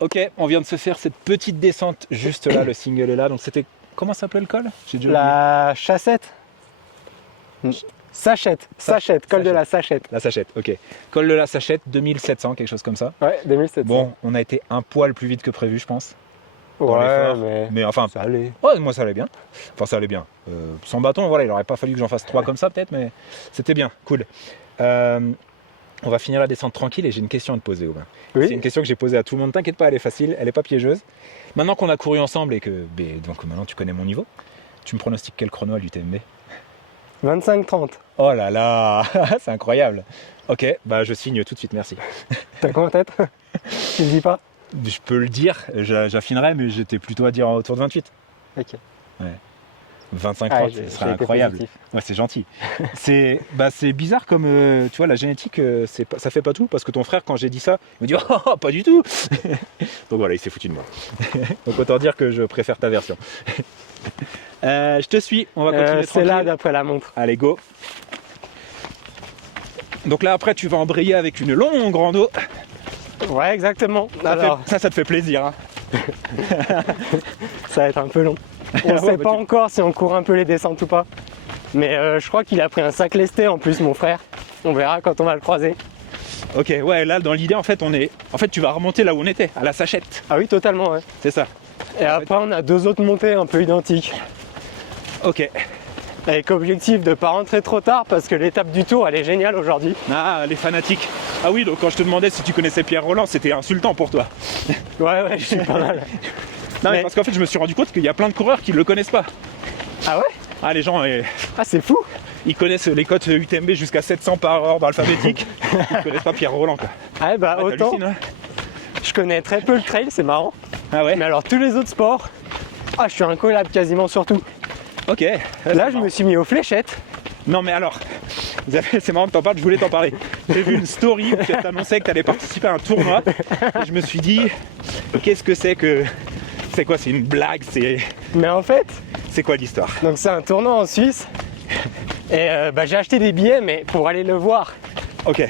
Ok, on vient de se faire cette petite descente juste là, le single est là. Donc c'était. Comment s'appelait le col? J'ai déjà oublié. La chassette. Sachette. Sachette. Col de la Sachette. La Sachette, ok. Col de la Sachette, 2700, quelque chose comme ça. Ouais, 2700. Bon, on a été un poil plus vite que prévu, je pense. dans ouais, l'effort. mais Mais enfin, ça allait. ouais, moi ça allait bien. Enfin, ça allait bien. Sans bâton, voilà, il aurait pas fallu que j'en fasse 3 comme ça peut-être, mais c'était bien, cool. On va finir la descente tranquille et j'ai une question à te poser, Aubin. Oui. C'est une question que j'ai posée à tout le monde. T'inquiète pas, elle est facile, elle est pas piégeuse. Maintenant qu'on a couru ensemble et que donc maintenant tu connais mon niveau, tu me pronostiques quel chrono à l'UTMB? 25-30. Oh là là, c'est incroyable. Ok, bah je signe tout de suite, merci. T'as quoi en tête? Tu me dis pas? Je peux le dire, j'affinerai, mais j'étais plutôt à dire autour de 28. Ok. 25-30, Ah, ce j'ai serait été incroyable. positif. Ouais, c'est gentil. C'est bizarre comme, tu vois, la génétique, ça fait pas tout, parce que ton frère, quand j'ai dit ça, il me dit « Oh, pas du tout !» Donc voilà, il s'est foutu de moi. Donc autant dire que je préfère ta version. Je te suis, on va continuer C'est là tranquille. d'après la montre. Allez, go. Donc là, après, tu vas embrayer avec une longue rando. Ouais, exactement. Ça, Alors, ça te fait plaisir. Hein. ça va être un peu long. On Ouais, sait bah, pas encore si on court un peu les descentes ou pas. Mais je crois qu'il a pris un sac lesté en plus, mon frère. On verra quand on va le croiser. Ok, ouais, là, dans l'idée, en fait, tu vas remonter là où on était, à la Sachette. Ah oui, totalement, ouais. C'est ça. Et après, on a 2 autres montées un peu identiques. Ok. Avec objectif de pas rentrer trop tard parce que l'étape du tour, elle est géniale aujourd'hui. Ah, les fanatiques. Ah oui, donc quand je te demandais si tu connaissais Pierre Roland, c'était insultant pour toi. Ouais, je suis pas mal. Non, mais Mais- parce qu'en fait, je me suis rendu compte qu'il y a plein de coureurs qui ne le connaissent pas. Ah ouais? Ah, les gens, Ah, c'est fou. ils connaissent les cotes UTMB jusqu'à 700 par ordre alphabétique. Ils connaissent pas Pierre Roland, quoi. Ah bah Ah, autant, t'hallucines, hein. je connais très peu le trail, c'est marrant. Ah ouais. Mais alors tous les autres sports, je suis incollable quasiment sur tout. Ok. Là, je me suis mis aux fléchettes. Non, mais alors, c'est marrant que t'en parles, je voulais t'en parler. J'ai vu une story où tu t'annonçais que tu allais participer à un tournoi. Et je me suis dit, qu'est-ce que c'est que. C'est quoi? C'est une blague? Mais en fait, C'est quoi l'histoire? donc c'est un tournoi en Suisse. Et j'ai acheté des billets, mais pour aller le voir. Ok.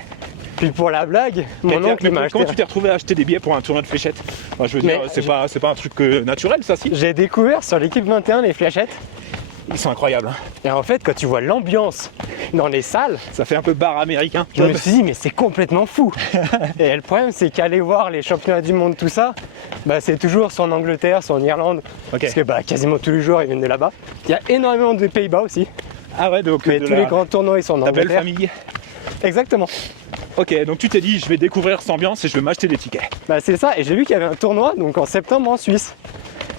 Puis pour la blague, mon oncle il m'a acheté. Comment tu t'es retrouvé à acheter des billets pour un tournoi de fléchettes? Enfin, je veux dire, Mais c'est pas un truc naturel, ça, si? J'ai découvert sur l'équipe 21 les fléchettes. Ils sont incroyables. Hein. Et en fait, quand tu vois l'ambiance dans les salles, Ça fait un peu bar américain. je me suis dit, mais c'est complètement fou. Et le problème, c'est qu'aller voir les championnats du monde, tout ça, c'est toujours soit en Angleterre, soit en Irlande. Ok. Parce que quasiment tous les jours, ils viennent de là-bas. Il y a énormément de Pays-Bas aussi. Ah ouais, donc Mais tous les grands tournois, ils sont en ta belle Angleterre. famille. Exactement. Ok, donc tu t'es dit, je vais découvrir cette ambiance et je vais m'acheter des tickets. Bah c'est ça, et j'ai vu qu'il y avait un tournoi donc en septembre en Suisse.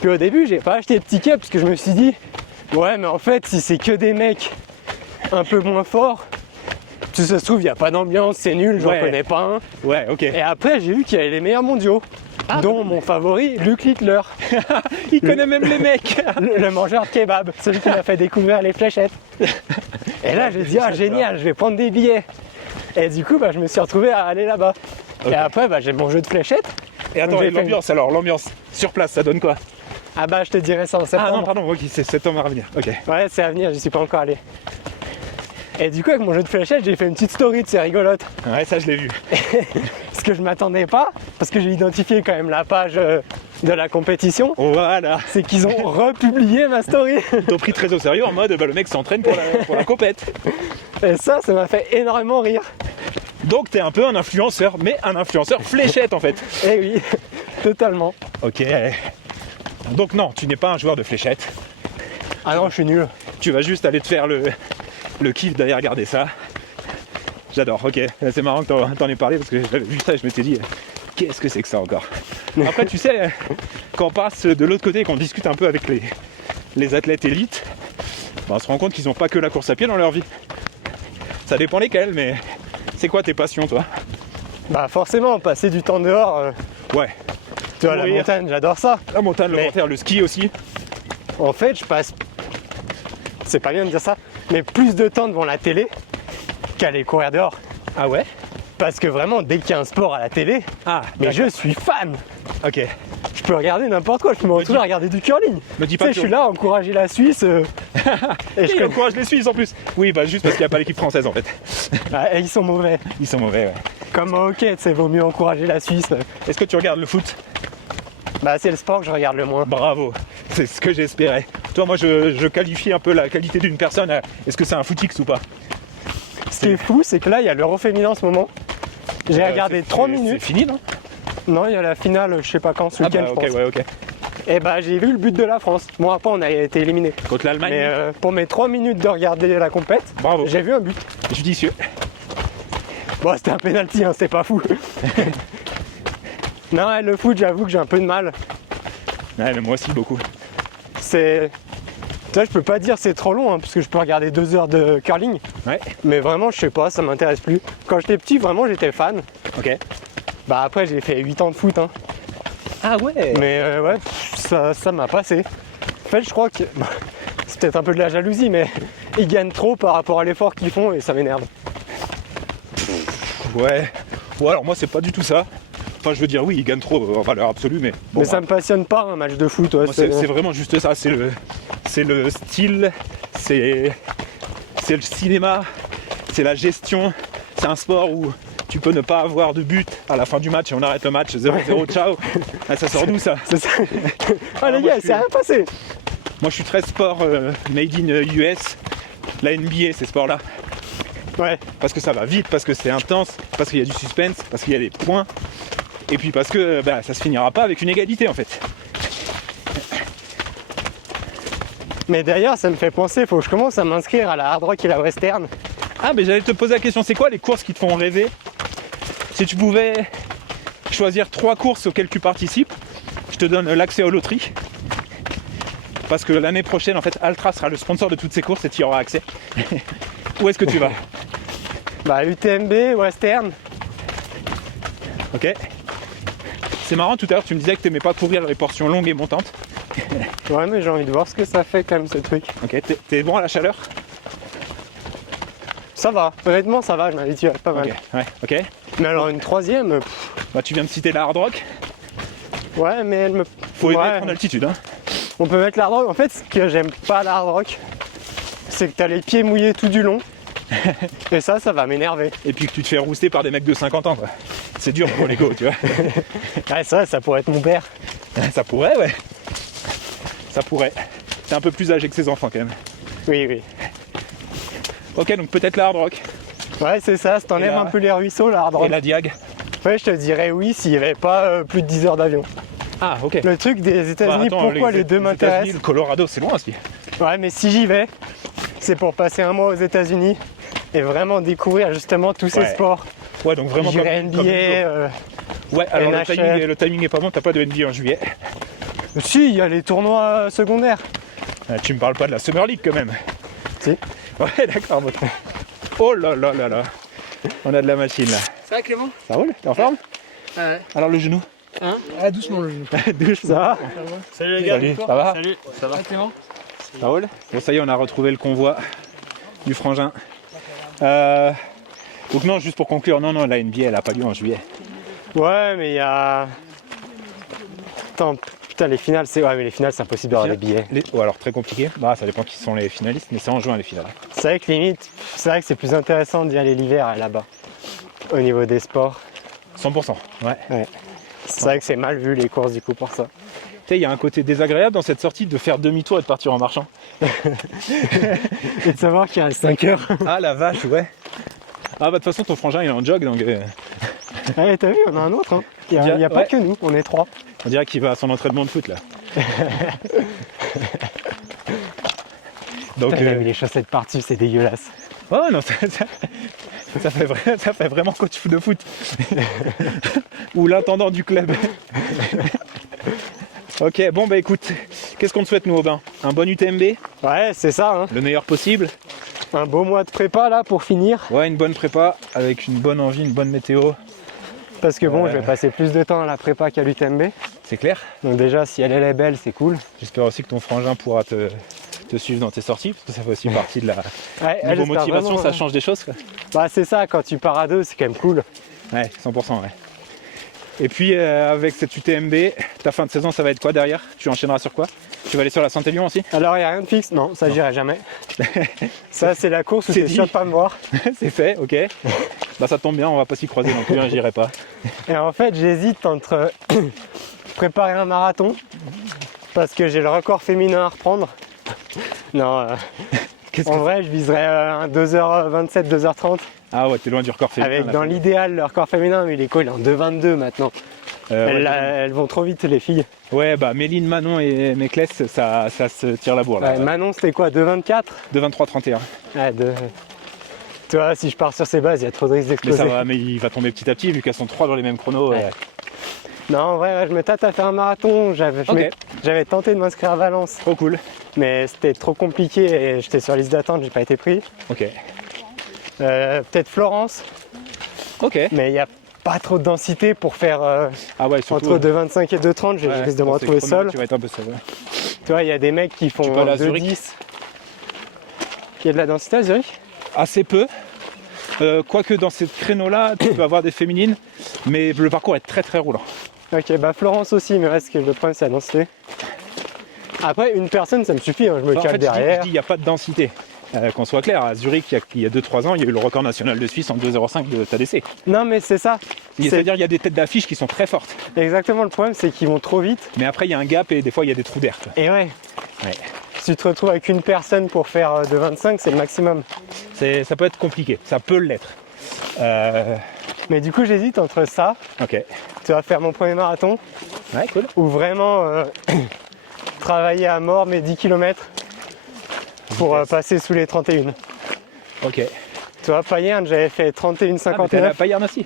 Puis au début j'ai pas acheté de tickets parce que je me suis dit ouais mais en fait si c'est que des mecs un peu moins forts, si ça se trouve il n'y a pas d'ambiance, c'est nul, j'en Ouais. connais pas un. Ouais, ok. Et après j'ai vu qu'il y avait les meilleurs mondiaux, dont mon favori Luc Littler, Il connaît même les mecs. le mangeur de kebab, celui qui m'a fait découvrir les fléchettes. Et là j'ai dit ah génial, je vais prendre des billets. Et du coup bah, je me suis retrouvé à aller là-bas. Ok. Et après bah, j'ai mon jeu de fléchettes. Et attends, Donc, j'ai et fait l'ambiance alors, l'ambiance sur place, ça donne quoi? Ah bah je te dirai ça en Ah septembre. non, pardon, ok, c'est septembre à venir. Ok. Ouais, c'est à venir, j'y suis pas encore allé. Et du coup, avec mon jeu de fléchettes, j'ai fait une petite story de ces rigolotes. Ouais, ça je l'ai vu. Parce que je m'attendais pas, parce que j'ai identifié quand même la page de la compétition, Voilà. c'est qu'ils ont republié ma story. Ils t'ont pris très au sérieux en mode, bah, le mec s'entraîne pour la compète. Et ça m'a fait énormément rire. Donc t'es un peu un influenceur, mais un influenceur fléchette en fait. Et oui, totalement. Ok. Donc non, tu n'es pas un joueur de fléchettes. Ah non, je suis nul. Tu vas juste aller te faire le kiff d'aller regarder ça. J'adore, ok. C'est marrant que t'en aies parlé parce que j'avais vu ça et je m'étais dit, qu'est-ce que c'est que ça encore? Après, tu sais, quand on passe de l'autre côté et qu'on discute un peu avec les athlètes élites, bah, on se rend compte qu'ils n'ont pas que la course à pied dans leur vie. Ça dépend lesquels, mais c'est quoi tes passions, toi? Bah forcément, passer du temps dehors, Ouais, tu vois, la Courir. montagne, j'adore ça. la montagne, le Mais- ventre, le ski aussi. En fait, je passe, c'est pas bien de dire ça, mais plus de temps devant la télé qu'aller courir dehors. Ah ouais? Parce que vraiment, dès qu'il y a un sport à la télé, Ah, mais je suis fan. ok. Je peux regarder n'importe quoi, je peux me retrouver à regarder du curling. Me dis Tu pas sais, que je suis là à encourager la Suisse. Et je il connais- encourage les Suisses en plus. Oui, bah juste parce qu'il n'y a pas l'équipe française en fait. Ah, et ils sont mauvais. Ils sont mauvais, ouais. Comme au hockey, tu sais, vaut mieux encourager la Suisse. Est-ce que tu regardes le foot? Bah, c'est le sport que je regarde le moins. Bravo, c'est ce que j'espérais. Toi, moi, je qualifie un peu la qualité d'une personne. Est-ce que c'est un footix ou pas? Ce qui est fou, c'est que là, il y a l'Euro féminin en ce moment. J'ai regardé C'est- 3 c'est minutes. fini, non? Non, il y a la finale, je sais pas quand, ce Ah week-end, bah, je ok, pense. ouais, ok. Et bah, j'ai vu le but de la France. Bon, après, on a été éliminé. Contre l'Allemagne, Mais pour mes 3 minutes de regarder la compète, bravo, j'ai vu un but. judicieux. Bon, c'était un penalty, hein, c'était pas fou. Non, ouais, le foot, j'avoue que j'ai un peu de mal. Ouais, mais moi aussi, beaucoup. C'est. Tu vois, je peux pas dire c'est trop long, hein, parce que je peux regarder 2 heures de curling. Ouais, Mais vraiment, je sais pas, ça m'intéresse plus. Quand j'étais petit, vraiment, j'étais fan. ok. Bah après, j'ai fait 8 ans de foot. Hein. Ah ouais. Mais ouais, ça m'a passé. En fait, je crois que. Bah, c'est peut-être un peu de la jalousie, mais ils gagnent trop par rapport à l'effort qu'ils font et ça m'énerve. Ouais. Ouais, alors moi, c'est pas du tout ça. Enfin, je veux dire, oui, ils gagnent trop en valeur absolue, mais bon, Mais ça me passionne pas un match de foot. Ouais, moi, c'est vraiment juste ça. C'est le style, c'est le cinéma, c'est la gestion. C'est un sport où tu peux ne pas avoir de but à la fin du match et on arrête le match 0-0, ciao. Ah, ça sort d'où ça? C'est ça. Ah les moi, gars, je suis- c'est rien passé. Moi, je suis très sport made in US. La NBA, ces sports-là. Ouais. Parce que ça va vite, parce que c'est intense, parce qu'il y a du suspense, parce qu'il y a des points. Et puis parce que bah, ça se finira pas avec une égalité en fait. Mais d'ailleurs, ça me fait penser, faut que je commence à m'inscrire à la Hard Rock et la Western. Ah, mais j'allais te poser la question, c'est quoi les courses qui te font rêver? Si tu pouvais choisir 3 courses auxquelles tu participes, je te donne l'accès aux loteries. Parce que l'année prochaine, en fait, Altra sera le sponsor de toutes ces courses et tu y auras accès. Où est-ce que tu vas? Bah UTMB, Western. Ok. C'est marrant, tout à l'heure tu me disais que tu n'aimais pas courir les portions longues et montantes. Ouais, mais j'ai envie de voir ce que ça fait quand même ce truc. Ok, t'es bon à la chaleur? Ça va, honnêtement ça va, je m'habitue à pas mal. Ok, ouais, ok. Mais alors une troisième, Bah, tu viens de citer la Hard Rock. ouais, mais elle me. Faut aimer Ouais, être en altitude. Hein. on peut mettre la Hard Rock. En fait, ce que j'aime pas à la Hard Rock, c'est que t'as les pieds mouillés tout du long. Et ça va m'énerver. Et puis que tu te fais rouster par des mecs de 50 ans. Quoi. C'est dur pour l'ego, tu vois. Ouais, ça pourrait être mon père. Ça pourrait, ouais. Ça pourrait. T'es un peu plus âgé que ses enfants quand même. Oui, oui. Ok, donc peut-être la Hard Rock. Ouais, c'est ça, ça t'enlève Et là- un peu les ruisseaux, la Hard Rock. Et la Diag. Ouais, je te dirais oui s'il n'y avait pas plus de 10 heures d'avion. Ah, ok. Le truc des États-Unis, Bah, attends, pourquoi les deux États-Unis, m'intéressent? le Colorado, c'est loin aussi. Ouais, mais si j'y vais, c'est pour passer un mois aux États-Unis et vraiment découvrir justement tous ces Ouais. sports. Ouais, donc vraiment J'irai NBA. Ouais, alors NHL. le timing est pas bon, t'as pas de NBA en juillet. Si, il y a les tournois secondaires. Tu me parles pas de la Summer League quand même. Si. Ouais, d'accord. Oh là là là là. On a de la machine là. Ça va Clément? Ça roule? T'es en forme? Ouais. Alors le genou? Hein? Ah, doucement le genou. Douche, Ça va? Salut les gars. Salut, ça va? Salut. Ça va Clément? Ça roule? Bon, ça y est, on a retrouvé le convoi du frangin. Donc non, juste pour conclure, non, la NBA elle a pas lieu en juillet. Ouais, mais il y a... Attends, putain, les finales, c'est... Ouais, mais les finales, c'est impossible d'avoir des billets. Ou alors très compliqué. Bah ça dépend qui sont les finalistes, mais c'est en juin les finales. C'est vrai que limite, c'est vrai que c'est plus intéressant d'y aller l'hiver là-bas. Au niveau des sports. 100%. Ouais. C'est vrai que c'est mal vu les courses du coup pour ça. Tu sais, il y a un côté désagréable dans cette sortie de faire demi-tour et de partir en marchant. Et de savoir qu'il reste 5 heures. Ah la vache, ouais. Ah bah de toute façon ton frangin il est en jog donc Ouais, t'as vu, on a un autre. Hein. Il n'y a pas Ouais. que nous, on est 3. on dirait qu'il va à son entraînement de foot là. Donc Il a mis les chaussettes partout, c'est dégueulasse. oh non, ça fait vraiment coach de foot. Ou l'intendant du club. Ok, bon bah écoute, qu'est-ce qu'on te souhaite nous Aubin? Un bon UTMB, Ouais, c'est ça. Hein. le meilleur possible. Un beau mois de prépa là pour finir. Ouais, une bonne prépa avec une bonne envie, une bonne météo. Parce que bon, je vais passer plus de temps à la prépa qu'à l'UTMB. C'est clair. Donc déjà, si elle est belle, c'est cool. J'espère aussi que ton frangin pourra te suivre dans tes sorties, parce que ça fait aussi partie de la Ouais, elle, niveau j'espère motivation, vraiment, ça change des choses quoi. Bah c'est ça, quand tu pars à deux, c'est quand même cool. Ouais, 100%, ouais. Et puis avec cette UTMB, ta fin de saison, ça va être quoi derrière? Tu enchaîneras sur quoi? Tu vas aller sur la Saint-Élion aussi? Alors il n'y a rien de fixe, non, ça j'irai jamais. Ça c'est la course où C'est c'est dit. sûr de pas me voir. C'est fait, ok. Bah ça tombe bien, on va pas s'y croiser non plus, hein, j'irai pas. Et en fait j'hésite entre préparer un marathon, parce que j'ai le record féminin à reprendre. Non, en vrai je viserais un 2h27, 2h30. Ah ouais, t'es loin du record féminin. Avec là. dans l'idéal le record féminin, mais il est quoi? Il est en 2h22 maintenant. Ouais, Elles vont trop vite les filles. ouais, bah Méline, Manon et Méclès, ça se tire la bourre là. Ouais, Manon c'était quoi? 2h24? De 23-31. Ouais, tu vois, si je pars sur ces bases, il y a trop de risques Mais d'exploser. ça va, mais il va tomber petit à petit vu qu'elles sont 3 dans les mêmes chronos. Ouais. Non, en vrai, ouais, je me tâte à faire un marathon. J'avais tenté de m'inscrire à Valence, Trop cool. mais c'était trop compliqué et j'étais sur liste d'attente, j'ai pas été pris. Ok. Peut-être Florence, Ok. mais il n'y a pas trop de densité pour faire Ah ouais, surtout. entre 2,25 et 2,30. Je risque de me dans ces retrouver chronos, seul. Tu vas être un peu seul. Ouais. Tu vois, il y a des mecs qui font Tu peux aller à 2,10. Il y a de la densité à Zurich? Assez peu. Quoique dans ces créneaux-là, tu peux avoir des féminines, mais le parcours est très très roulant. Ok, bah Florence aussi, mais reste que le problème c'est la densité. Après, une personne ça me suffit, hein, je me Enfin, en cale fait, derrière. il n'y a pas de densité. Qu'on soit clair, à Zurich, il y a 2-3 ans, il y a eu le record national de Suisse en 2,05 de TDC. Non, mais c'est ça. C'est-à-dire qu'il y a des têtes d'affiche qui sont très fortes. Exactement, le problème c'est qu'ils vont trop vite. Mais après, il y a un gap et des fois, il y a des trous d'air. quoi. Et ouais, Ouais. si tu te retrouves avec une personne pour faire de 25, c'est le maximum. Ça peut être compliqué, ça peut l'être. Mais du coup, j'hésite entre ça, Ok. tu vas faire mon premier marathon, Ouais, cool. ou vraiment travailler à mort mes 10 km pour passer sous les 31. Ok. Tu vois, Payerne, j'avais fait Ah, mais t'es allé à 31,59. Payerne aussi.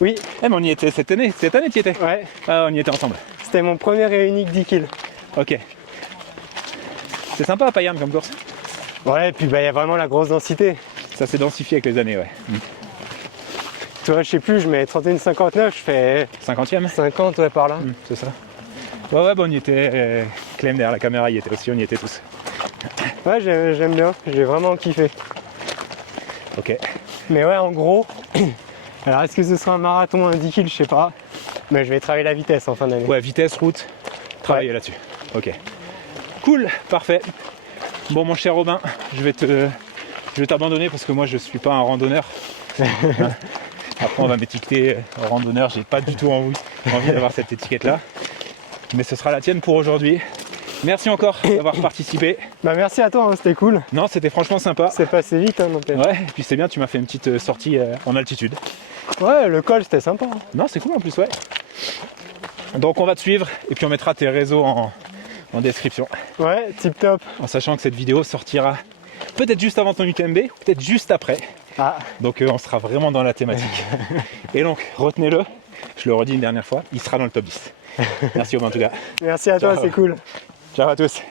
Oui, Eh, mais on y était cette année. Cette année, tu y étais. ouais, Ah, on y était ensemble. c'était mon premier et unique 10 kg. Ok. C'est sympa à Payerne comme course. Ouais, et puis bah, il y a vraiment la grosse densité. Ça s'est densifié avec les années, ouais. Tu vois, je sais plus, je mets 31,59, je fais 50e 50, ouais, par là. C'est ça. Ouais, bah on y était. Clem derrière la caméra y était aussi, on y était tous. Ouais, j'aime bien, j'ai vraiment kiffé. Ok. Mais ouais, en gros, alors est-ce que ce sera un marathon, un 10 kg, je sais pas. Mais je vais travailler la vitesse en fin d'année. Ouais, vitesse, route, travailler là-dessus. Ok. Cool, parfait. Bon, mon cher Robin, je vais t'abandonner parce que moi je suis pas un randonneur. Hein. Après, on va m'étiqueter randonneur, j'ai pas du tout envie d'avoir cette étiquette-là. Mais ce sera la tienne pour aujourd'hui. Merci encore d'avoir participé. Bah merci à toi, hein, c'était cool. Non, c'était franchement sympa. C'est passé vite, hein, n'empêche. Ouais, et puis c'est bien, tu m'as fait une petite sortie en altitude. Ouais, le col, c'était sympa. Hein. Non, c'est cool en plus, ouais. Donc on va te suivre et puis on mettra tes réseaux en description. Ouais, tip top. En sachant que cette vidéo sortira peut-être juste avant ton UTMB ou peut-être juste après. Ah. Donc on sera vraiment dans la thématique. Et donc retenez-le, je le redis une dernière fois, il sera dans le top 10. Merci Aubin en tout cas. Merci à toi, Ciao. c'est cool. Ciao à tous.